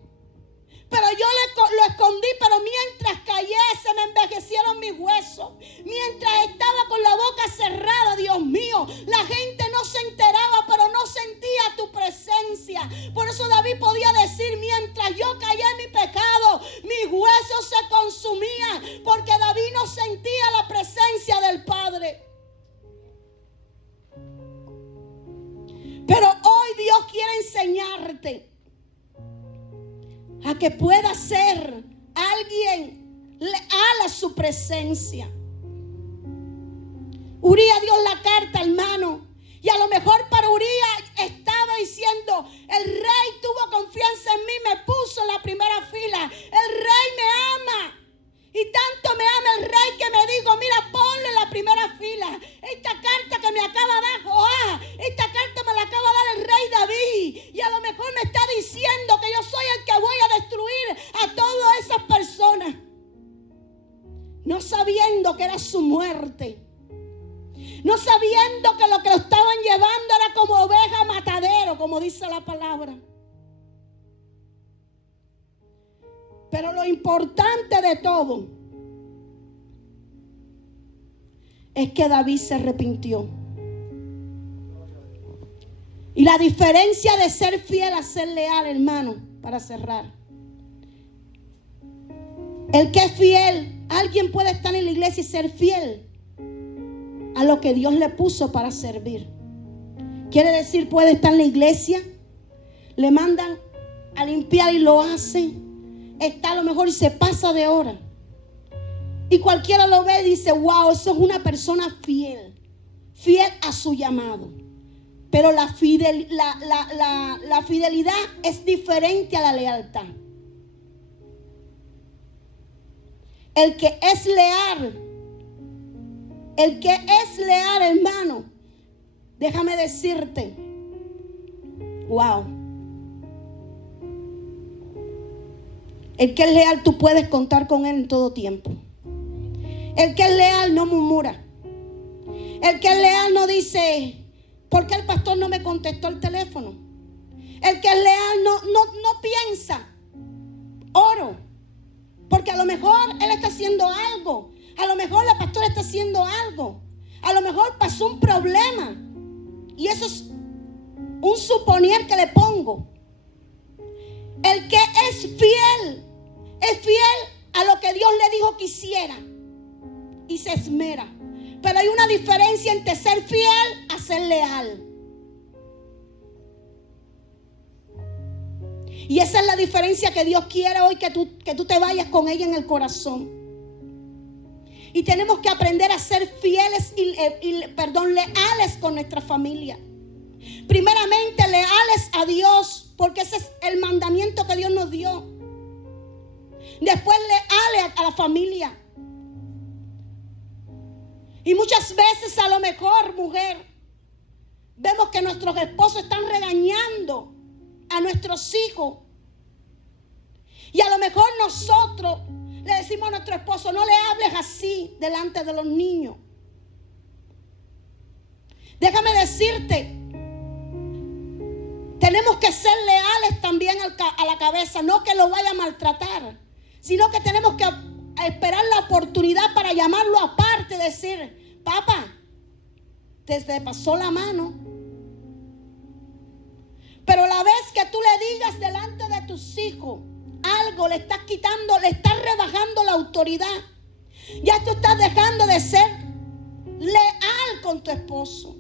Pero yo lo escondí, pero mientras callé se me envejecieron mis huesos. Mientras estaba con la boca cerrada, Dios mío, la gente no se enteraba, pero no sentía tu presencia. Por eso David podía decir, mientras yo callé mi pecado, mis huesos se consumían, porque David no sentía la presencia del Padre. Pero hoy Dios quiere enseñarte a que pueda ser alguien leal a su presencia. Uría dio la carta, hermano, y a lo mejor para Uría estaba diciendo, el rey tuvo confianza en mí, me puso en la primera fila, el rey me ama. Y tanto me ama el rey que me dijo, mira, ponlo en la primera fila. Esta carta que me acaba de dar Joás, esta carta me la acaba de dar el rey David. Y a lo mejor me está diciendo que yo soy el que voy a destruir a todas esas personas. No sabiendo que era su muerte. No sabiendo que lo que lo estaban llevando era como oveja a matadero, como dice la palabra. Pero lo importante de todo es que David se arrepintió. Y la diferencia de ser fiel a ser leal, hermano, para cerrar. El que es fiel, alguien puede estar en la iglesia y ser fiel a lo que Dios le puso para servir. Quiere decir, puede estar en la iglesia, le mandan a limpiar y lo hace. Está a lo mejor y se pasa de hora. Y cualquiera lo ve y dice, wow, eso es una persona fiel. Fiel a su llamado. Pero la fidelidad es diferente a la lealtad. El que es leal, hermano, déjame decirte, wow. El que es leal, tú puedes contar con él en todo tiempo. El que es leal no murmura. El que es leal no dice, ¿por qué el pastor no me contestó el teléfono? El que es leal no piensa, oro, porque a lo mejor él está haciendo algo. A lo mejor la pastora está haciendo algo. A lo mejor pasó un problema. Y eso es un suponer que le pongo. El que es fiel a lo que Dios le dijo que hiciera y se esmera. Pero hay una diferencia entre ser fiel a ser leal. Y esa es la diferencia que Dios quiere hoy, que tú te vayas con ella en el corazón. Y tenemos que aprender a ser fieles leales con nuestra familia. Primeramente leales a Dios, porque ese es el mandamiento que Dios nos dio. Después leales a la familia. Y muchas veces a lo mejor, mujer, vemos que nuestros esposos están regañando a nuestros hijos. Y a lo mejor nosotros le decimos a nuestro esposo, no le hables así delante de los niños. Déjame decirte, tenemos que ser leales también a la cabeza, no que lo vaya a maltratar, sino que tenemos que esperar la oportunidad para llamarlo aparte y decir, papá, te pasó la mano. Pero la vez que tú le digas delante de tus hijos algo, le estás quitando, le estás rebajando la autoridad. Ya tú estás dejando de ser leal con tu esposo.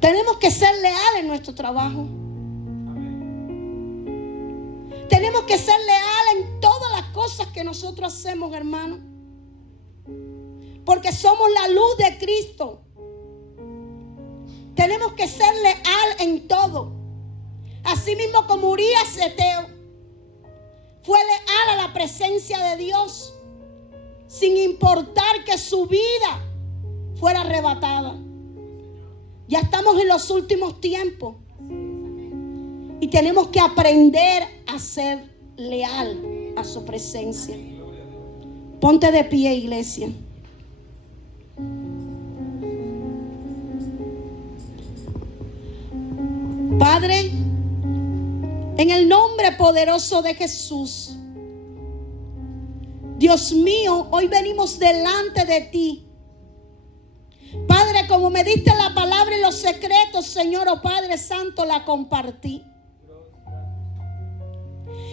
Tenemos que ser leales en nuestro trabajo. Tenemos que ser leales en todas las cosas que nosotros hacemos, hermano. porque somos la luz de Cristo. Tenemos que ser leal en todo. Así mismo como Urías Eteo fue leal a la presencia de Dios, sin importar que su vida fuera arrebatada. Ya estamos en los últimos tiempos y tenemos que aprender a ser leal a su presencia. Ponte de pie, iglesia. Padre, en el nombre poderoso de Jesús, Dios mío, hoy venimos delante de ti. Padre, como me diste la palabra en los secretos, Señor, oh Padre Santo, la compartí.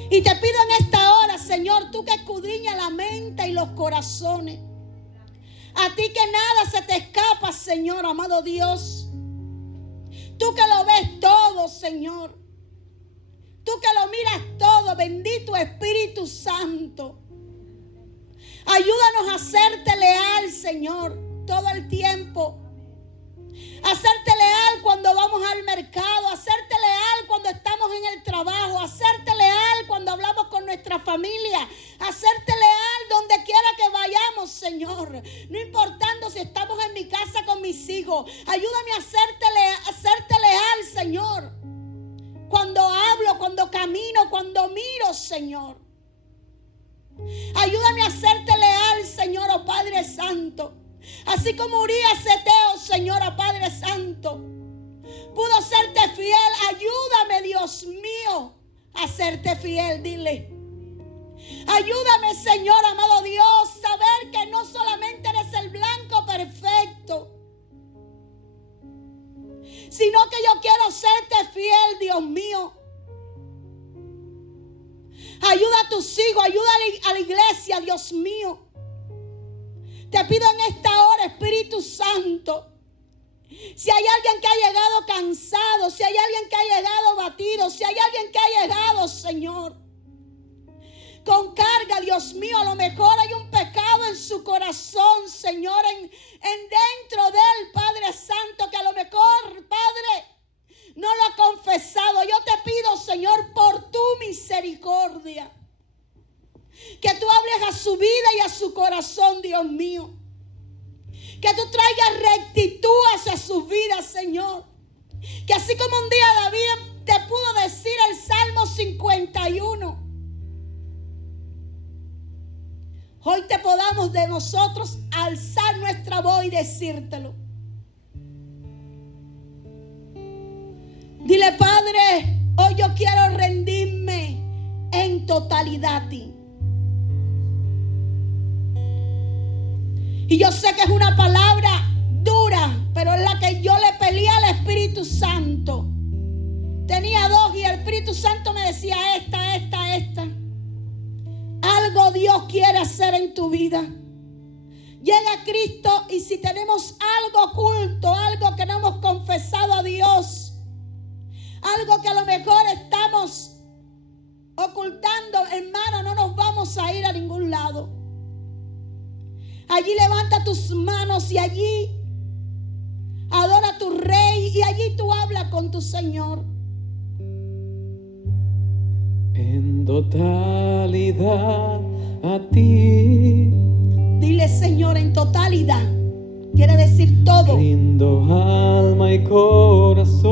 Y te pido en esta hora, Señor, tú que escudriñas la mente y los corazones, a ti que nada se te escapa, Señor, amado Dios. Tú que lo ves todo, Señor. Tú que lo miras todo, bendito Espíritu Santo. Ayúdanos a serte leal, Señor, todo el tiempo. A serte leal cuando vamos al mercado, a serte leal cuando estamos en el trabajo, a serte leal cuando hablamos con nuestra familia, a serte leal donde quiera que vayamos, Señor. No importando si estamos en mi casa con mis hijos, ayúdame a serte leal, Señor. Cuando hablo, cuando camino, cuando miro, Señor. Ayúdame a serte leal, Señor, oh Padre Santo. Así como Urías Eteo, Señor, oh Padre Santo, pudo serte fiel. Ayúdame, Dios mío, a serte fiel. Dile. Ayúdame, Señor, amado Dios, saber que no solamente eres el blanco perfecto, sino que yo quiero serte fiel, Dios mío. Ayuda a tus hijos, ayuda a la iglesia, Dios mío. Te pido en esta hora, Espíritu Santo, si hay alguien que ha llegado cansado, si hay alguien que ha llegado batido, si hay alguien que ha llegado, Señor, con carga, Dios mío, a lo mejor hay un pecado en su corazón, Señor, en dentro de él, Padre Santo, que a lo mejor, Padre, no lo ha confesado. Yo te pido, Señor, por tu misericordia, que tú hables a su vida y a su corazón, Dios mío. Que tú traigas rectitud hacia su vida, Señor. Que así como un día David te pudo decir el Salmo 51, hoy te podamos de nosotros alzar nuestra voz y decírtelo. Dile, Padre, hoy yo quiero rendirme en totalidad a ti. Y yo sé que es una palabra dura, pero es la que yo le peleé al Espíritu Santo. Tenía dos y el Espíritu Santo me decía esta. Algo Dios quiere hacer en tu vida. Llega Cristo y si tenemos algo oculto, algo que no hemos confesado a Dios, algo que a lo mejor estamos ocultando, hermano, no nos vamos a ir a ningún lado. Allí levanta tus manos y allí adora a tu Rey y allí tú hablas con tu Señor. En totalidad a ti. Dile, Señor, en totalidad. Quiere decir todo. Rindo alma y corazón.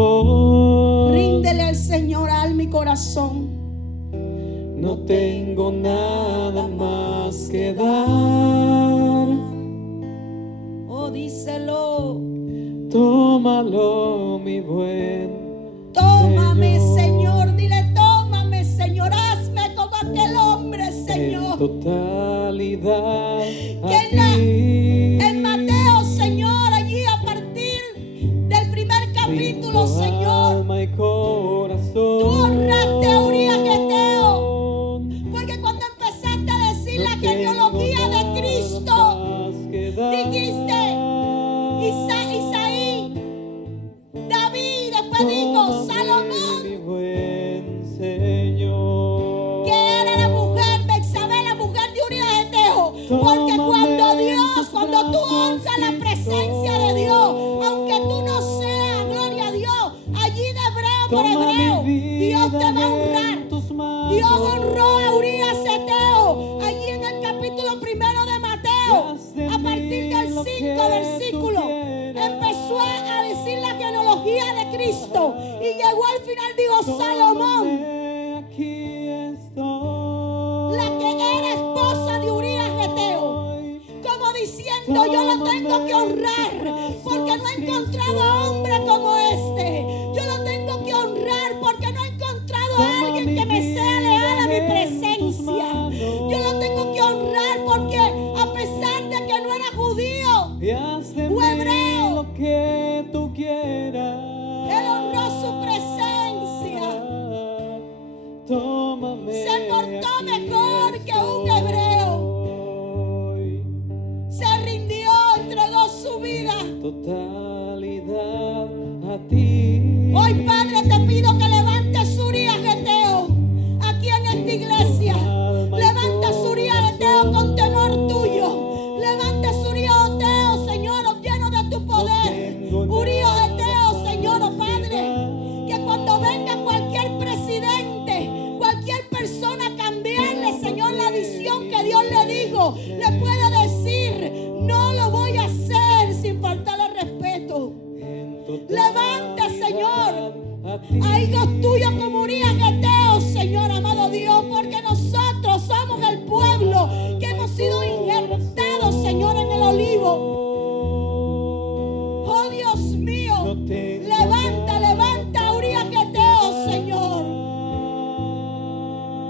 Ríndele al Señor alma y corazón. No tengo nada más que dar. Oh, díselo. Tómalo, mi buen Tómame, Señor. Dile, tómame, Señor. Hazme como aquel hombre, Señor. En totalidad a Que ti. en Mateo, Señor, allí a partir del primer capítulo, Rindo Señor, alma y corazón. tú honraste a Urías Eteo. Porque cuando empezaste a decir la genealogía de Cristo, dijiste Isaí, David, después busca la presencia de Dios, aunque tú no seas, gloria a Dios, allí de hebreo por hebreo, Dios te va a honrar. Dios honró a Urías Eteo, allí en el capítulo 1 de Mateo, a partir del 5 versículo, empezó a decir la genealogía de Cristo y llegó al final, dijo Salomón, la que era esposa de Urías Eteo, como diciendo, yo lo tengo que honrar porque no he encontrado hombre como este. Yo lo tengo que honrar porque no he encontrado a alguien que me sea leal a mi presencia. Yo lo tengo que honrar porque a pesar de que no era judío o hebreo, lo que tú quieras. él honró su presencia. Tómame, Se portó aquí mejor que un hebreo. estoy. Se rindió, entregó su vida. Totalidad a ti. Hoy, Padre, te pido que levantes Urías Eteo aquí en esta iglesia. Levanta Urías Eteo con temor tuyo. Levanta Urías Eteo, Señor, lleno de tu poder. Urías Eteo, Señor, oh Padre, que cuando venga cualquier presidente, cualquier persona a cambiarle, Señor, la visión que Dios le dijo, le puede decir, no lo voy a hacer sin faltarle respeto. Levanta, Señor, a hijos tuyos como Urías Eteo, Señor, amado Dios, porque nosotros somos el pueblo que hemos sido injertados, Señor, en el olivo. Oh, Dios mío, levanta, levanta a Urías Eteo, Señor.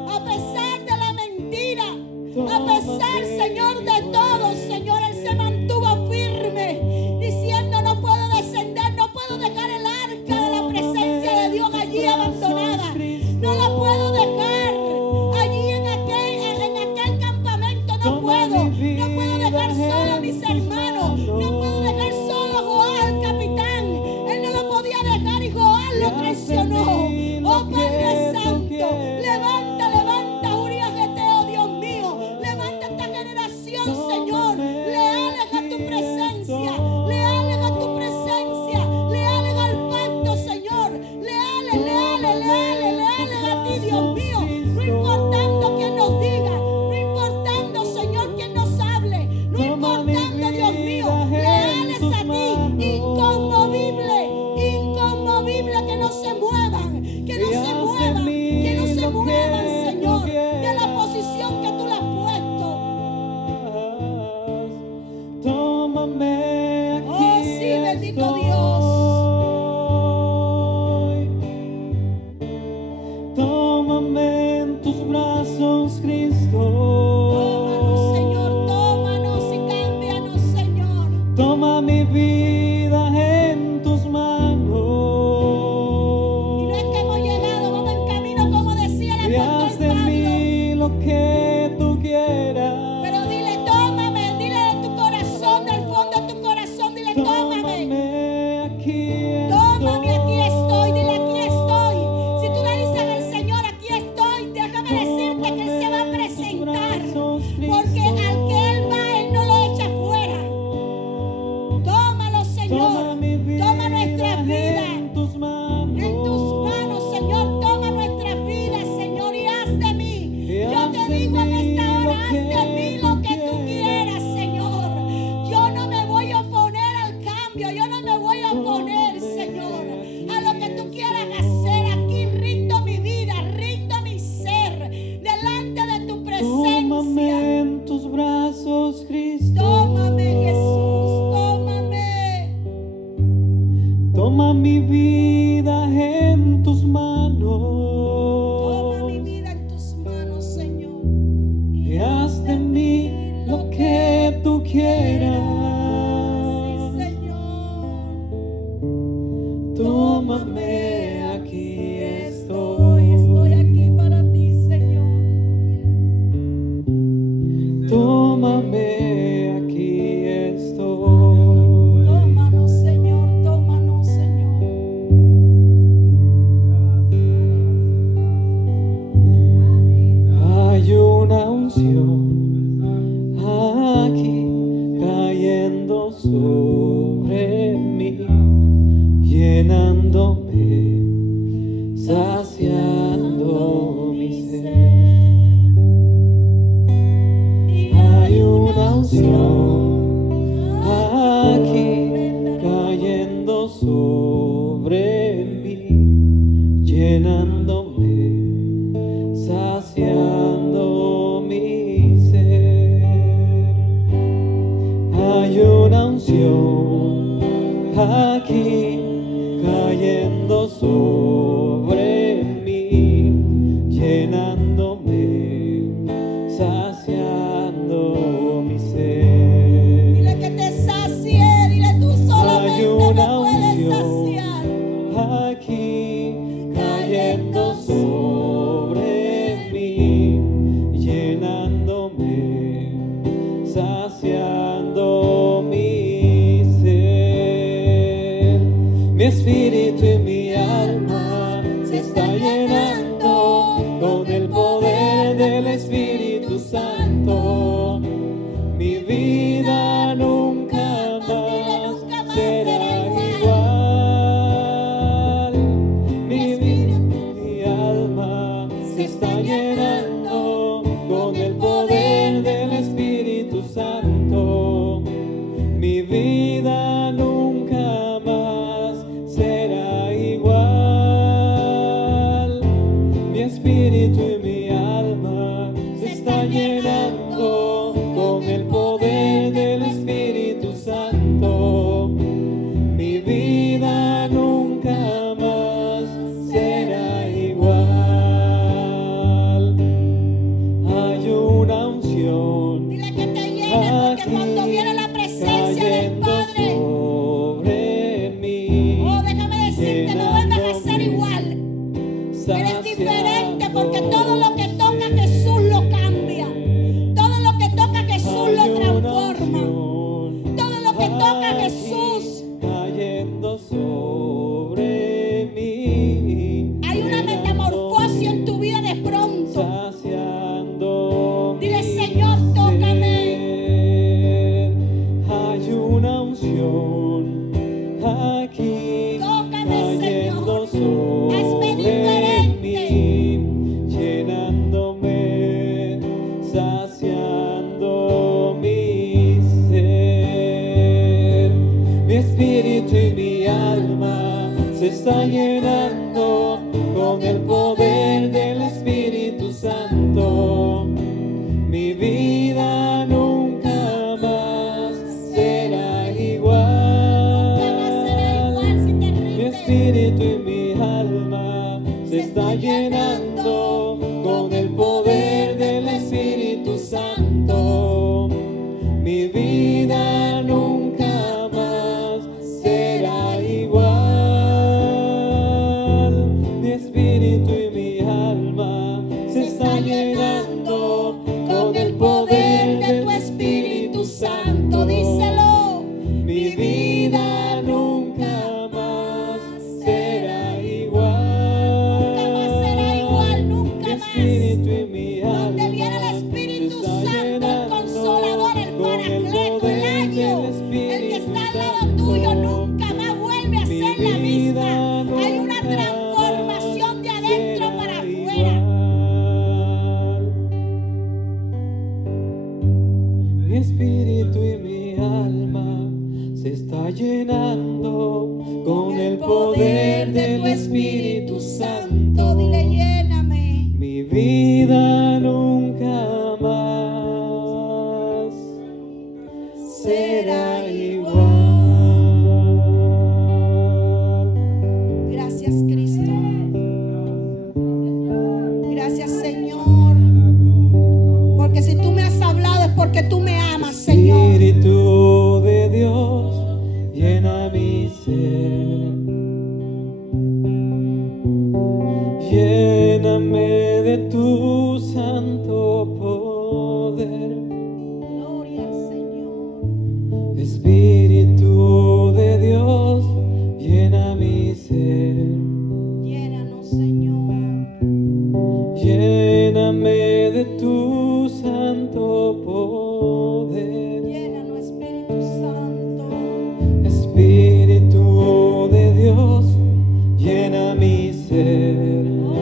A pesar de la mentira, a pesar, Señor, de todo, Señor, él se mantuvo firme, diciendo, no puedo descender, no puedo dejar el arca de la presencia de Dios allí abandonada. No la puedo dejar allí en aquel campamento, no puedo dejar solo a mis hermanos, no puedo dejar solo a Joás, el capitán. Él no lo podía dejar y Joás lo traicionó. Oh Padre Santo, levanta, levanta Urías Eteo, Dios mío, levanta esta generación, Señor, leales a tu presencia, leales a tu presencia, leales al pacto, Señor, leales, leales, leales, leales a ti, Dios mío, no importando quién nos diga, no importando, Señor, quién nos hable, no importando, Dios mío, leales a ti, inconmovible, inconmovible, que no se muevan, que no se muevan, que no se muevan, Señor, de la posición que tú le has puesto. Tómame aquí. Oh, sí, bendito estoy. Tómame en tus brazos, Cristo. Tómanos, Señor, tómanos y cámbianos, Señor. Toma mi vida en tus manos. Y no es que hemos llegado, vamos en camino, como decía el Y haz apóstol de Pablo. mí lo que tú quieras. Pero dile, tómame, dile de tu corazón, del fondo de tu corazón, dile, tómame. Tómame aquí. Tómame, aquí estoy, dile, aquí estoy. Si tú le dices al Señor, aquí estoy, déjame decirte que Él se va a presentar. Porque al que Él va, Él no lo echa fuera. Tómalo, Señor. Toma nuestras vidas en tus manos. en tus manos, Señor. Toma nuestras vidas, Señor, y haz de mí. Yo te digo en esta hora, haz de mí lo que tú quieras, Señor. Yo no me voy a oponer al cambio. Yo no me voy a oponer, Señor, a lo que tú quieras hacer. Aquí rindo mi vida, rindo mi ser delante de tu presencia. Tómame en tus brazos, Cristo. Tómame, Jesús, tómame. Toma mi vida en tus manos. Toma mi vida en tus manos, Señor. Y haz de mí lo que tú quieras. Sí, Señor. Tómame, aquí Estoy estoy. aquí para ti, Señor. Tómame, aquí estoy. Tómanos, Señor, tómanos, Señor. Hay una unción aquí cayendo unción aquí cayendo sobre mí, llenándome, saciando mi ser. Hay una unción aquí cayendo sobre mí, llenándome, saciando mi ser. Dile que te sacie, dile tú solamente me puedes saciar. Aquí cayendo sobre mí, llenándome, saciando mi ser. Mi espíritu y mi alma se está llenando con el poder del Espíritu Santo. Mi vida nunca más será igual. Mi alma se está llenando con el poder del Espíritu Santo. Mi vida nunca más será igual. Mi espíritu y mi alma se está llenando con el poder del Espíritu Santo. Mi vida nunca más será igual. Hay una unción Dile que te llene, porque cuando viene la presencia del Padre, sobre mí, oh, déjame decirte, no vuelves a ser igual. Eres diferente porque todo lo que toca Jesús lo cambia. Todo lo que toca Jesús lo transforma. Todo lo que toca Jesús. cayendo sobre mí, Hay una metamorfosis en tu vida de pronto. saciando Dile, mi Señor, tócame. ser. Hay una unción aquí Tócame, cayendo Señor. Hazme sobre diferente. mí, llenándome, saciando mi ser. Mi espíritu y mi alma se está llenando con el poder del Espíritu Santo. Mi vida nunca más será igual. Nunca más será igual si te Mi rindes. espíritu y mi alma se está llenando con el poder del Espíritu Santo. Mi vida nunca más será igual. Mi espíritu y mi alma se está llenando con el poder de tu Espíritu Santo. Díselo. Mi vida nunca más será igual. Nunca más será igual, Mi nunca más. espíritu y mi Donde alma viene el Espíritu se está Santo, el llenando Consolador, el con el Paracleto, el poder año, del el que Espíritu está al lado Santo. tuyo, nunca más vuelve a Mi ser la misma. vida Hay una nunca transformación de adentro será para afuera. igual. Mi espíritu y mi alma se está llenando con el poder del Espíritu Santo. Dile, lléname. Mi vida nunca más será igual. Gracias, Cristo. Gracias, Señor. Porque si tú me has hablado es porque tú me amas, Señor. Espíritu de Dios, llena mi ser. Lléname de tu santo poder. Gloria al Señor. Espíritu de Dios, llena mi ser. Llénanos, Señor. Lléname de tu santo poder. Llénanos, Espíritu Santo. Espíritu de Dios, llena mi ser. Oh,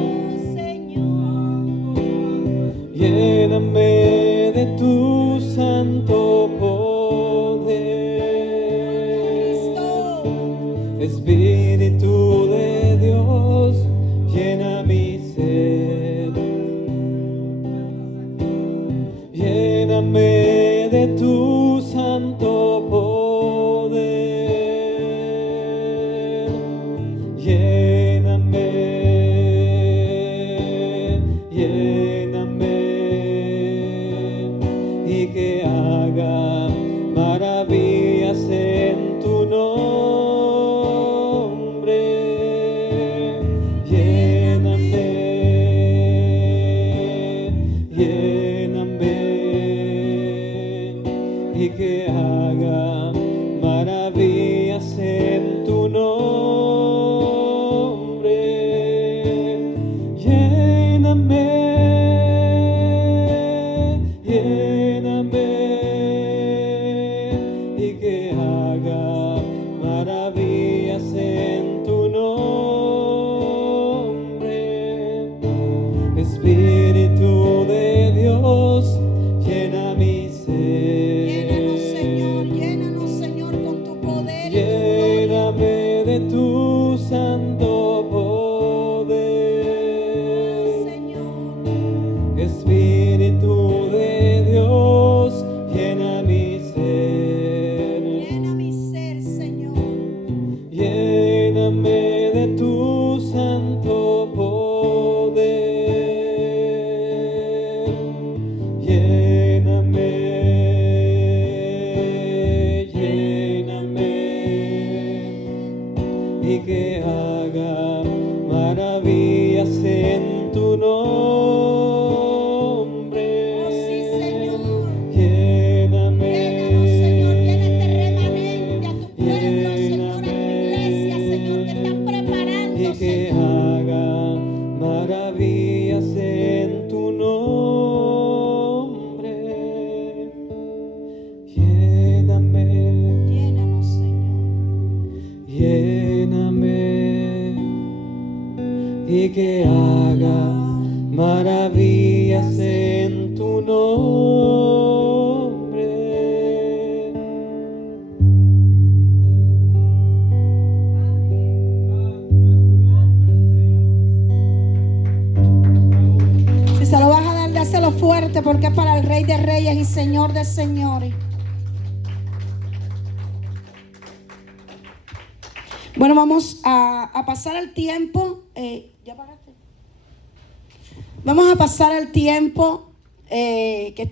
Señor. Lléname de tu santo poder. Espíritu de Dios, llena mi ser. Lléname de tu santo poder. Lléname, lléname, y que haga maravillas en tu nombre. Lléname, lléname, y que haga maravillas en tu nombre. Lléname, lléname, y que haga maravillas en tu nombre. Espíritu de Dios, llena mi ser. Llénanos, Señor, con tu poder y tu Lléname de tu santo poder. Señor. Espíritu de Dios, llena mi ser. Llena mi ser, Señor. Lléname de tu santo poder. Lléname, lléname, y que haga maravillas en tu nombre. Oh, sí, Señor. Lléname, Llénanos, Señor, llena este remanente a tu pueblo, Señor, a tu iglesia, Señor, que estás y preparando, que Señor. haga maravillas en tu nombre. Lléname, Llénanos, Señor. lléname, y que haga maravillas en tu nombre. Si se lo vas a dar, dáselo fuerte porque es para el Rey de Reyes y Señor de Señores. Bueno, vamos a pasar el tiempo. ¿Ya pagaste? Vamos a pasar el tiempo que estamos